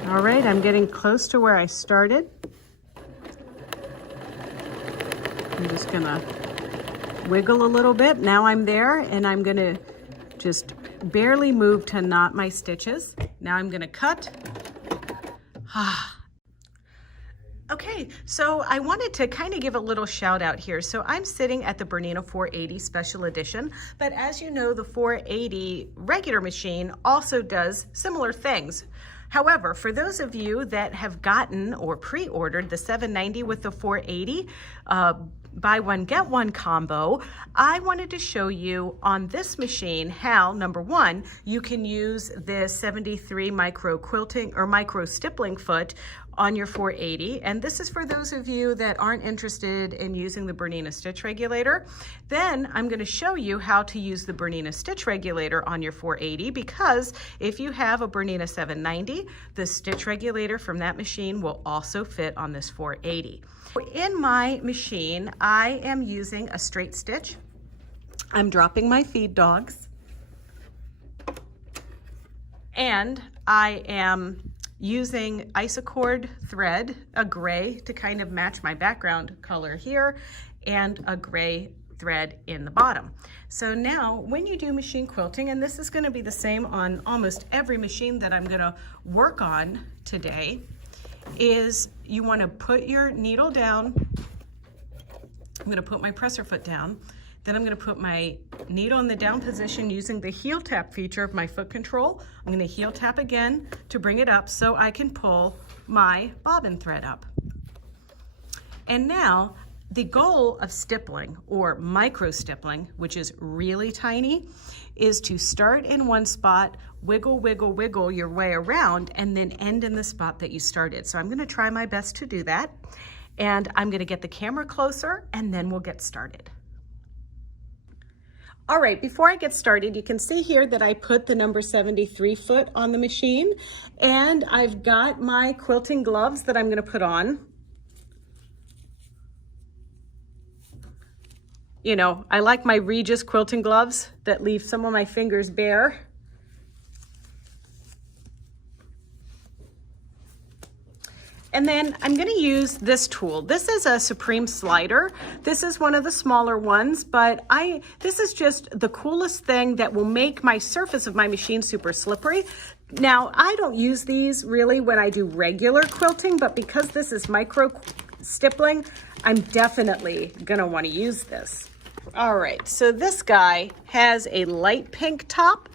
All right, I'm getting close to where I started. I'm just gonna wiggle a little bit. Now I'm there, and I'm gonna just barely move to knot my stitches. Now I'm gonna cut. Okay, so I wanted to kind of give a little shout out here. So I'm sitting at the BERNINA 480 Special Edition, but as you know, the 480 regular machine also does similar things. However, for those of you that have gotten or pre-ordered the 790 with the 480, buy one get one combo, I wanted to show you on this machine how, number one, you can use this 73 micro quilting or micro stippling foot on your 480. And this is for those of you that aren't interested in using the BERNINA Stitch Regulator. Then I'm going to show you how to use the BERNINA Stitch Regulator on your 480, because if you have a BERNINA 790, the Stitch Regulator from that machine will also fit on this 480. In my machine, I am using a straight stitch. I'm dropping my feed dogs. And I am using isocord thread, a gray, to kind of match my background color here, and a gray thread in the bottom. So now when you do machine quilting, and this is going to be the same on almost every machine that I'm going to work on today, is you want to put your needle down. I'm going to put my presser foot down. Then I'm going to put my needle in the down position using the heel tap feature of my foot control. I'm going to heel tap again to bring it up so I can pull my bobbin thread up. And now the goal of stippling, or micro stippling, which is really tiny, is to start in one spot, wiggle, wiggle, wiggle your way around, and then end in the spot that you started. So I'm going to try my best to do that. And I'm going to get the camera closer, and then we'll get started. All right, before I get started, you can see here that I put the number 73 foot on the machine, and I've got my quilting gloves that I'm going to put on. You know, I like my Regis quilting gloves that leave some of my fingers bare. And then I'm going to use this tool. This is a Supreme slider. This is one of the smaller ones, but this is just the coolest thing that will make my surface of my machine super slippery. Now, I don't use these really when I do regular quilting, but because this is micro stippling, I'm definitely going to want to use this. All right, so this guy has a light pink top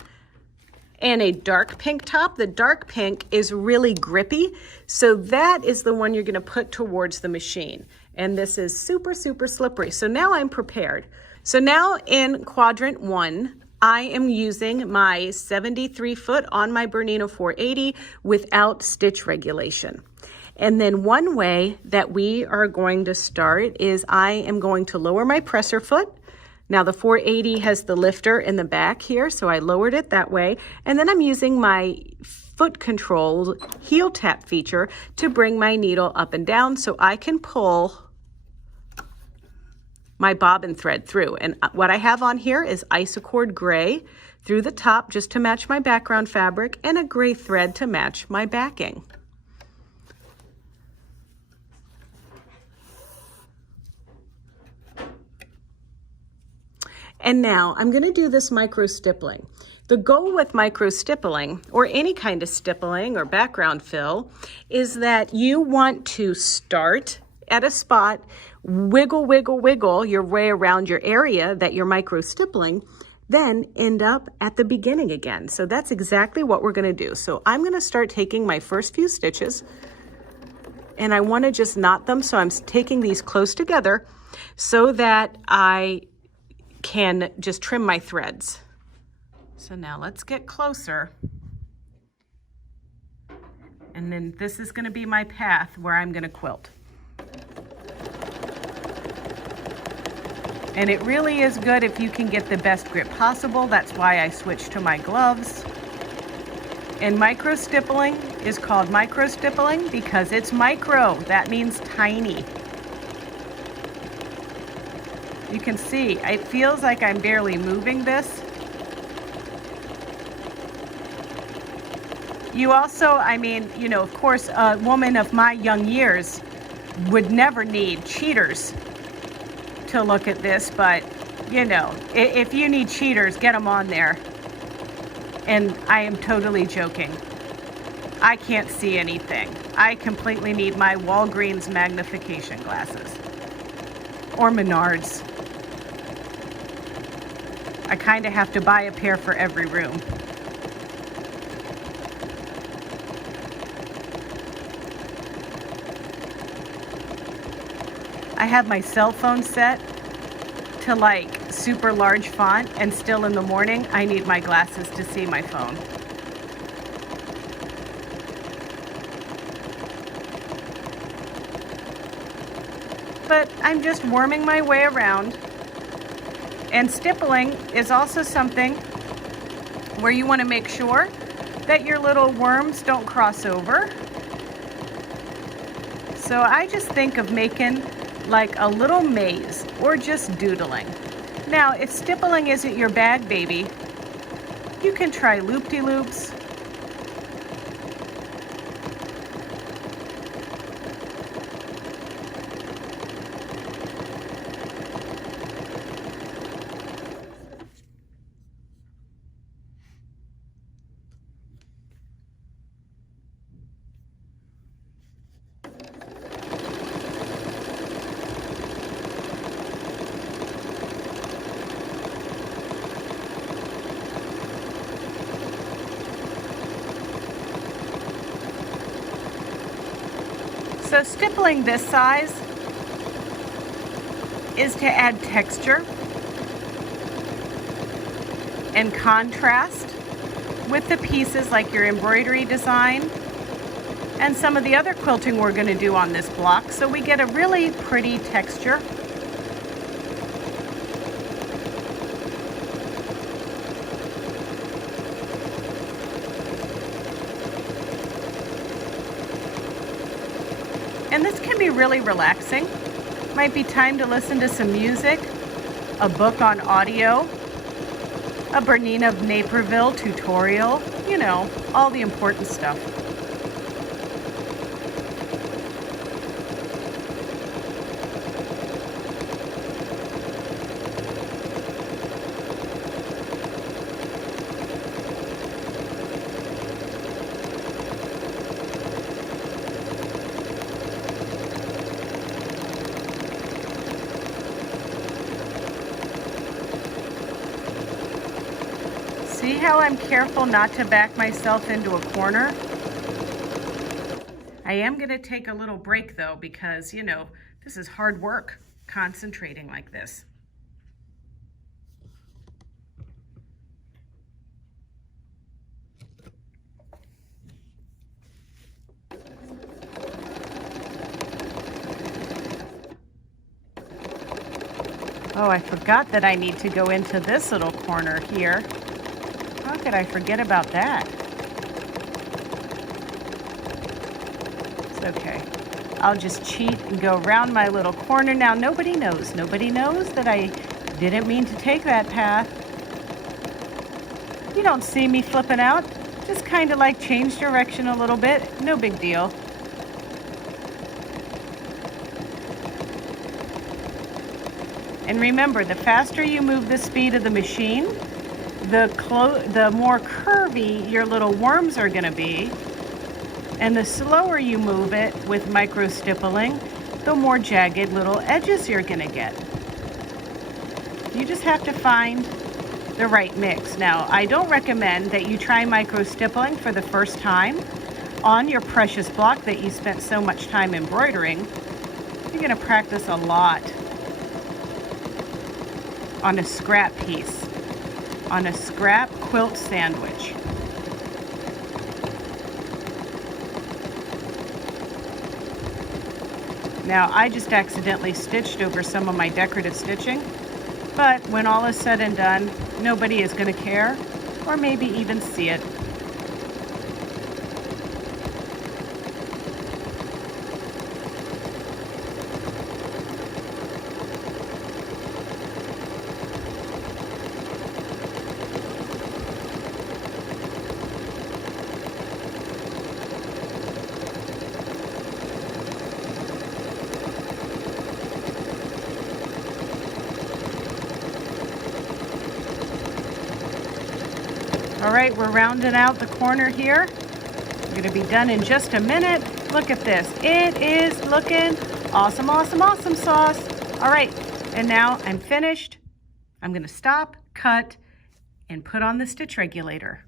and a dark pink top. The dark pink is really grippy, so that is the one you're going to put towards the machine. And this is super, super slippery. So now I'm prepared. So now in quadrant 1, I am using my 73 foot on my BERNINA 480 without stitch regulation. And then one way that we are going to start is I am going to lower my presser foot. Now the 480 has the lifter in the back here, so I lowered it that way. And then I'm using my foot control heel tap feature to bring my needle up and down so I can pull my bobbin thread through. And what I have on here is isocord gray through the top just to match my background fabric, and a gray thread to match my backing. And now I'm going to do this micro stippling. The goal with micro stippling, or any kind of stippling or background fill, is that you want to start at a spot, wiggle, wiggle, wiggle your way around your area that you're micro stippling, then end up at the beginning again. So that's exactly what we're going to do. So I'm going to start taking my first few stitches, and I want to just knot them. So I'm taking these close together so that I can just trim my threads. So now let's get closer. And then this is going to be my path where I'm going to quilt. And it really is good if you can get the best grip possible. That's why I switched to my gloves. And micro stippling is called micro stippling because it's micro. That means tiny. You can see, it feels like I'm barely moving this. You also, I mean, you know, of course, a woman of my young years would never need cheaters to look at this, but, you know, if you need cheaters, get them on there. And I am totally joking. I can't see anything. I completely need my Walgreens magnification glasses. Or Menards. I kind of have to buy a pair for every room. I have my cell phone set to like super large font, and still in the morning I need my glasses to see my phone. But I'm just worming my way around. And stippling is also something where you want to make sure that your little worms don't cross over. So I just think of making like a little maze or just doodling. Now, if stippling isn't your bag, baby, you can try loop-de-loops. So stippling this size is to add texture and contrast with the pieces like your embroidery design and some of the other quilting we're going to do on this block, so we get a really pretty texture. And this can be really relaxing. Might be time to listen to some music, a book on audio, a BERNINA of NAperville tutorial, you know, all the important stuff. See how I'm careful not to back myself into a corner? I am going to take a little break though, because, you know, this is hard work concentrating like this. Oh, I forgot that I need to go into this little corner here. How could I forget about that? It's okay. I'll just cheat and go around my little corner. Now, nobody knows that I didn't mean to take that path. You don't see me flipping out. Just kind of like change direction a little bit. No big deal. And remember, the faster you move the speed of the machine, the more curvy your little worms are going to be. And the slower you move it with micro-stippling, the more jagged little edges you're going to get. You just have to find the right mix. Now, I don't recommend that you try micro-stippling for the first time on your precious block that you spent so much time embroidering. You're going to practice a lot on a scrap piece, on a scrap quilt sandwich. Now, I just accidentally stitched over some of my decorative stitching, but when all is said and done, nobody is going to care or maybe even see it. All right, we're rounding out the corner here. We're gonna be done in just a minute. Look at this. It is looking awesome, awesome, awesome sauce. All right, and now I'm finished. I'm gonna stop, cut, and put on the stitch regulator.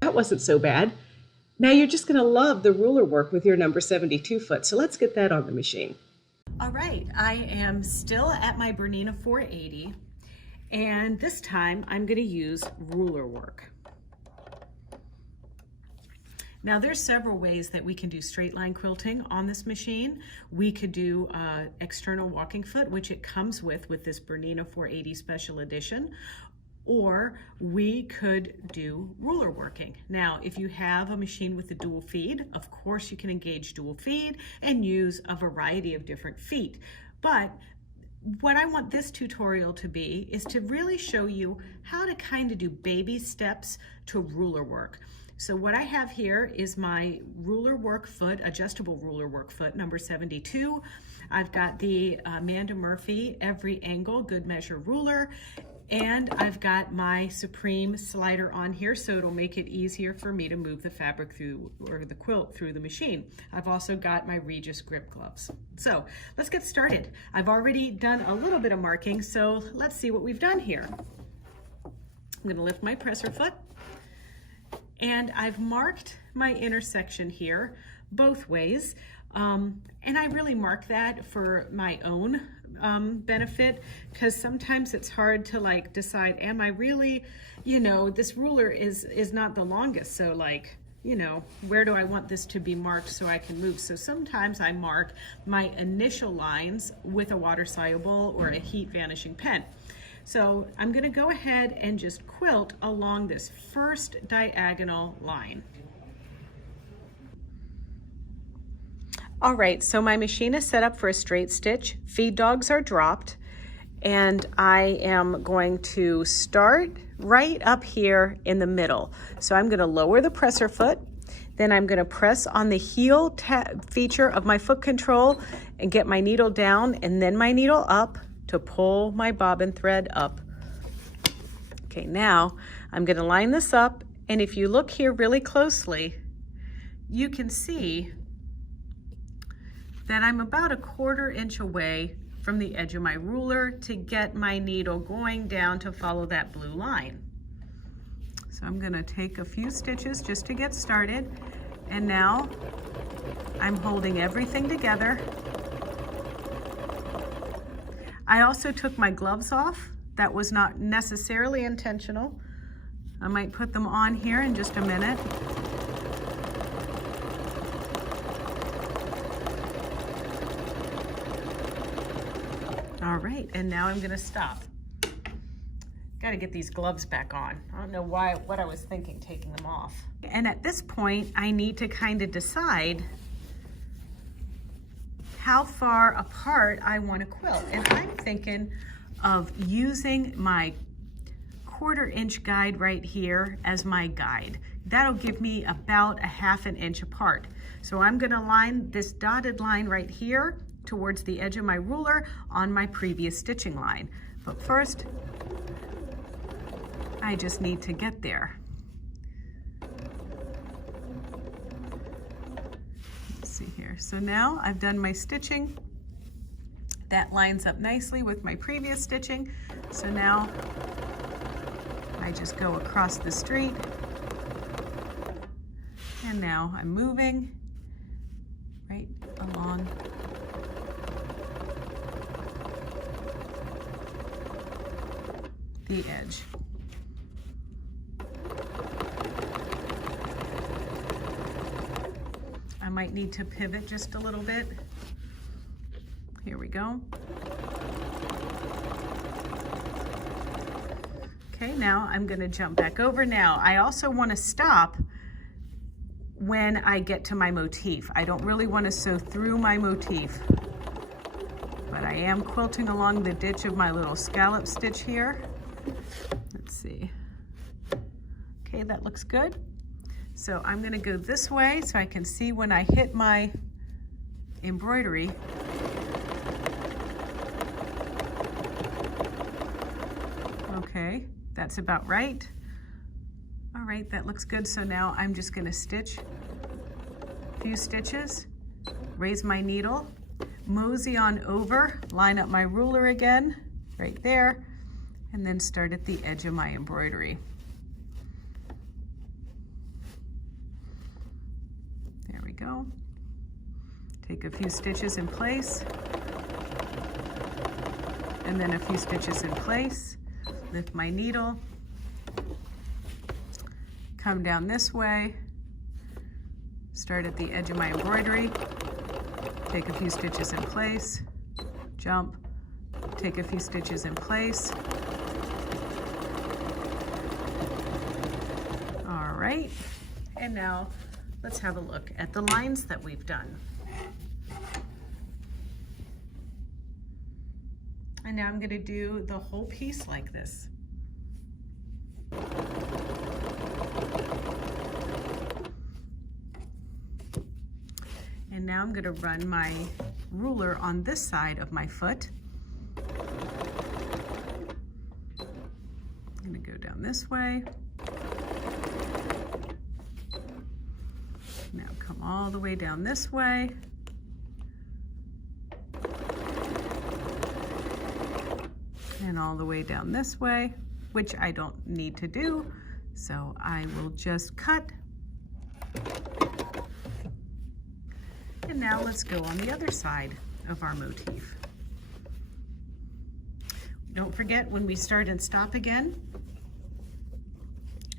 That wasn't so bad. Now you're just going to love the ruler work with your number 72 foot. So let's get that on the machine. All right, I am still at my BERNINA 480, and this time I'm going to use ruler work. Now there's several ways that we can do straight line quilting on this machine. We could do external walking foot, which it comes with this BERNINA 480 special edition, or we could do ruler working. Now, if you have a machine with a dual feed, of course you can engage dual feed and use a variety of different feet. But what I want this tutorial to be is to really show you how to kind of do baby steps to ruler work. So what I have here is my ruler work foot, adjustable ruler work foot, number 72. I've got the Amanda Murphy Every Angle Good Measure ruler, and I've got my Supreme slider on here, so it'll make it easier for me to move the fabric through, or the quilt through the machine. I've also got my Regis grip gloves. So let's get started. I've already done a little bit of marking, so let's see what we've done here. I'm gonna lift my presser foot, and I've marked my intersection here both ways. And I really mark that for my own benefit, because sometimes it's hard to like decide, am I really, you know, this ruler is not the longest, so like, you know, where do I want this to be marked so I can move? So sometimes I mark my initial lines with a water soluble or a heat vanishing pen. So I'm going to go ahead and just quilt along this first diagonal line. All right, so my machine is set up for a straight stitch. Feed dogs are dropped, and I am going to start right up here in the middle. So I'm going to lower the presser foot, then I'm going to press on the heel feature of my foot control and get my needle down and then my needle up to pull my bobbin thread up. Okay, now I'm going to line this up, and if you look here really closely, you can see that I'm about 1/4 inch away from the edge of my ruler to get my needle going down to follow that blue line. So I'm going to take a few stitches just to get started, and now I'm holding everything together. I also took my gloves off. That was not necessarily intentional. I might put them on here in just a minute. All right, and now I'm gonna stop. Got to get these gloves back on. I don't know what I was thinking taking them off. And at this point, I need to kind of decide how far apart I want to quilt. And I'm thinking of using my 1/4 inch guide right here as my guide. That'll give me about 1/2 inch apart. So I'm going to line this dotted line right here towards the edge of my ruler on my previous stitching line. But first, I just need to get there. Let's see here. So now I've done my stitching. That lines up nicely with my previous stitching. So now I just go across the street. And now I'm moving right along the edge. I might need to pivot just a little bit. Here we go. Okay, now I'm going to jump back over. Now, I also want to stop when I get to my motif. I don't really want to sew through my motif, but I am quilting along the ditch of my little scallop stitch here. Let's see. Okay, that looks good. So I'm going to go this way so I can see when I hit my embroidery. Okay, that's about right. All right, that looks good. So now I'm just going to stitch a few stitches, raise my needle, mosey on over, line up my ruler again, right there, and then start at the edge of my embroidery. go. Take a few stitches in place, and then a few stitches in place. Lift my needle, come down this way, start at the edge of my embroidery, take a few stitches in place, jump, take a few stitches in place. All right, and now let's have a look at the lines that we've done. And now I'm going to do the whole piece like this. And now I'm going to run my ruler on this side of my foot. I'm going to go down this way. Now come all the way down this way. And all the way down this way, which I don't need to do, so I will just cut. And now let's go on the other side of our motif. Don't forget, when we start and stop again,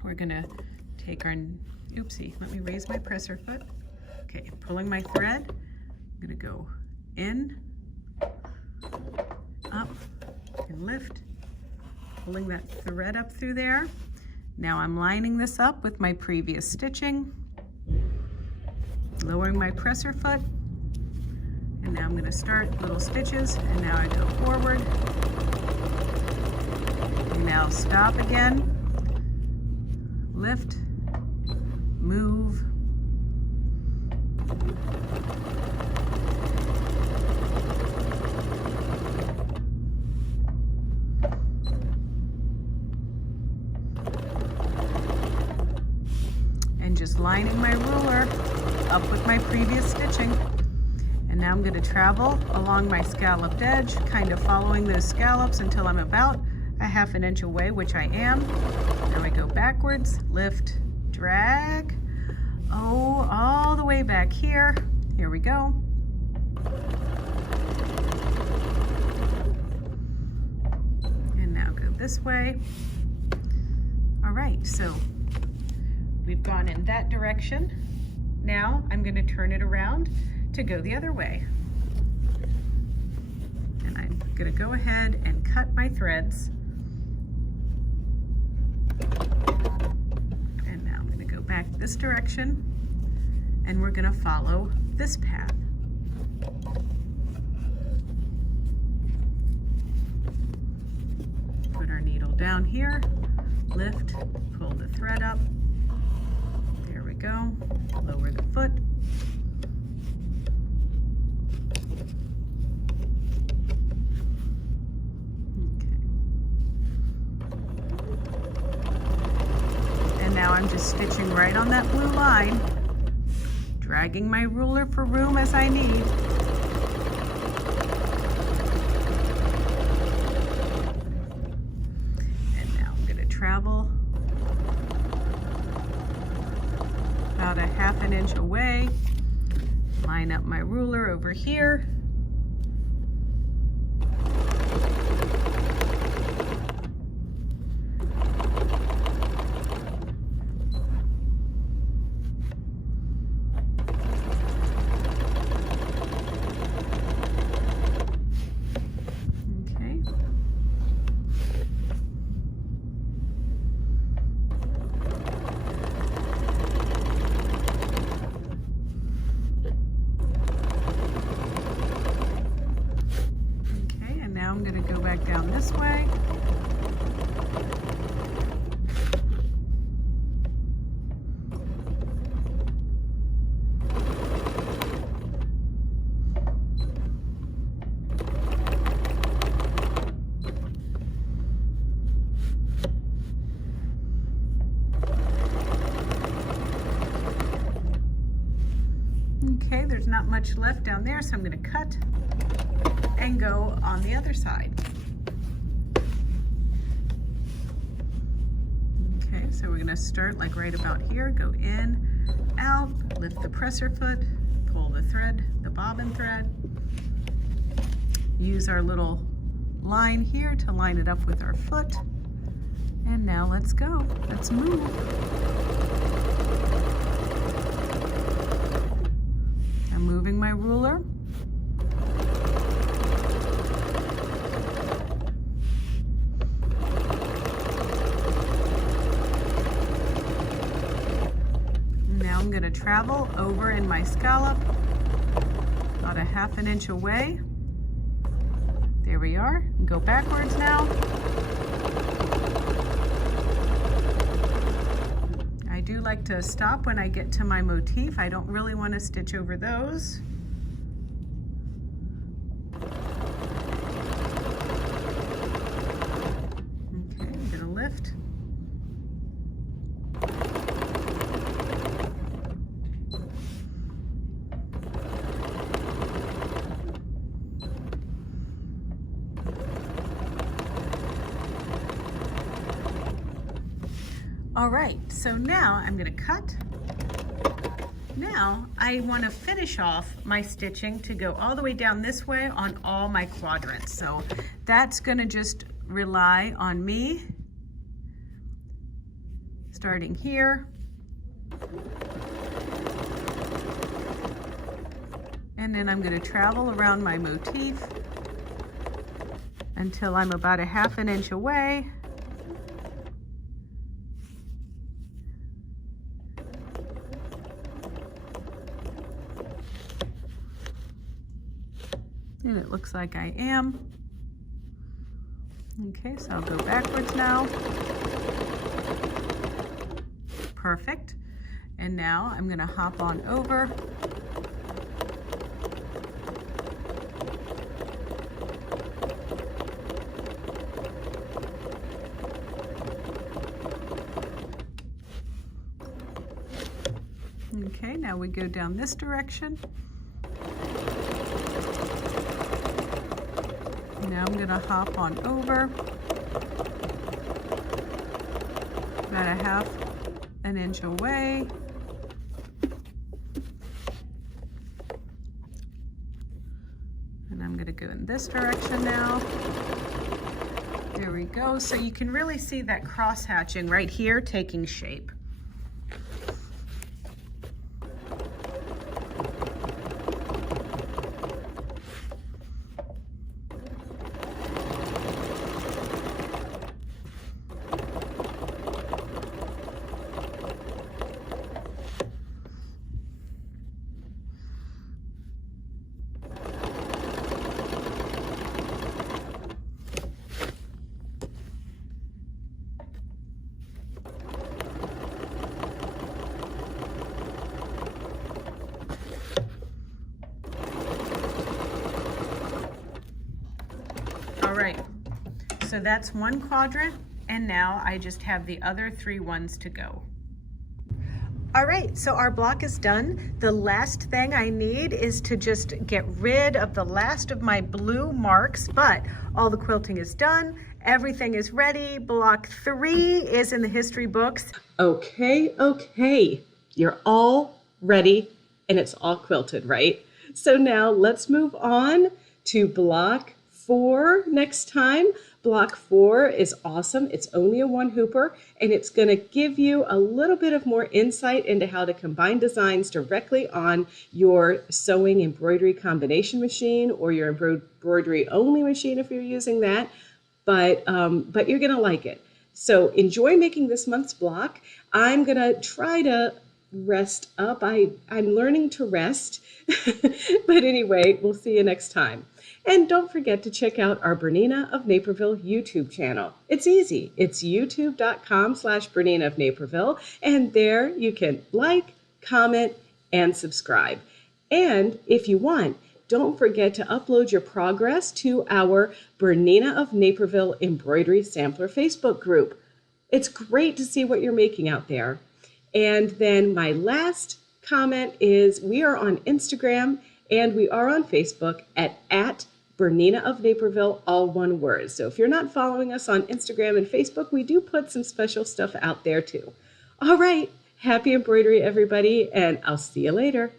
we're gonna take our, oopsie, let me raise my presser foot. Okay, pulling my thread, I'm gonna go in, up, and lift, pulling that thread up through there. Now I'm lining this up with my previous stitching, lowering my presser foot, and now I'm going to start little stitches, and now I go forward, and now stop again, lift, move, just lining my ruler up with my previous stitching. And now I'm going to travel along my scalloped edge, kind of following those scallops until I'm about a ½ inch away, which I am. Now I go backwards, lift, drag, oh, all the way back here. Here we go. And now go this way. All right, so we've gone in that direction. Now I'm going to turn it around to go the other way. And I'm going to go ahead and cut my threads. And now I'm going to go back this direction, and we're going to follow this path. Put our needle down here, lift, pull the thread up. Go, lower the foot. Okay. And now I'm just stitching right on that blue line, dragging my ruler for room as I need. And now I'm going to travel about a ½ inch away, line up my ruler over here, I'm going to go back down this way. Okay, there's not much left down there, so I'm going to cut and go on the other side. Okay, so we're going to start like right about here, go in, out, lift the presser foot, pull the thread, the bobbin thread, use our little line here to line it up with our foot, and now let's go. Let's move. I'm moving my ruler. Now I'm going to travel over in my scallop about a ½ an inch away. There we are. Go backwards now. I do like to stop when I get to my motif. I don't really want to stitch over those. Okay, I'm going to lift. All right, so now I'm going to cut. Now I want to finish off my stitching to go all the way down this way on all my quadrants. So that's going to just rely on me starting here and then I'm going to travel around my motif until I'm about a ½ an inch away. And it looks like I am. Okay, so I'll go backwards now. Perfect. And now I'm going to hop on over. Okay, now we go down this direction. Now I'm going to hop on over about a ½ an inch away. And I'm going to go in this direction now. There we go. So you can really see that cross hatching right here taking shape. All right, so that's one quadrant, and now I just have the other 3 ones to go. All right, so our block is done. The last thing I need is to just get rid of the last of my blue marks, but all the quilting is done. Everything is ready. Block 3 is in the history books. Okay. You're all ready and it's all quilted, right? So now let's move on to block 4 next time. Block 4 is awesome. It's only a 1 hooper, and it's going to give you a little bit of more insight into how to combine designs directly on your sewing embroidery combination machine or your embroidery only machine if you're using that. But you're going to like it. So enjoy making this month's block. I'm going to try to rest up. I'm learning to rest. But anyway, we'll see you next time. And don't forget to check out our BERNINA of NAperville YouTube channel. It's easy. It's youtube.com/BERNINA of NAperville. And there you can like, comment, and subscribe. And if you want, don't forget to upload your progress to our BERNINA of NAperville Embroidery Sampler Facebook group. It's great to see what you're making out there. And then my last comment is we are on Instagram and we are on Facebook at BERNINA of NAperville, all one word. So if you're not following us on Instagram and Facebook, we do put some special stuff out there too. All right, Happy embroidery, everybody, and I'll see you later.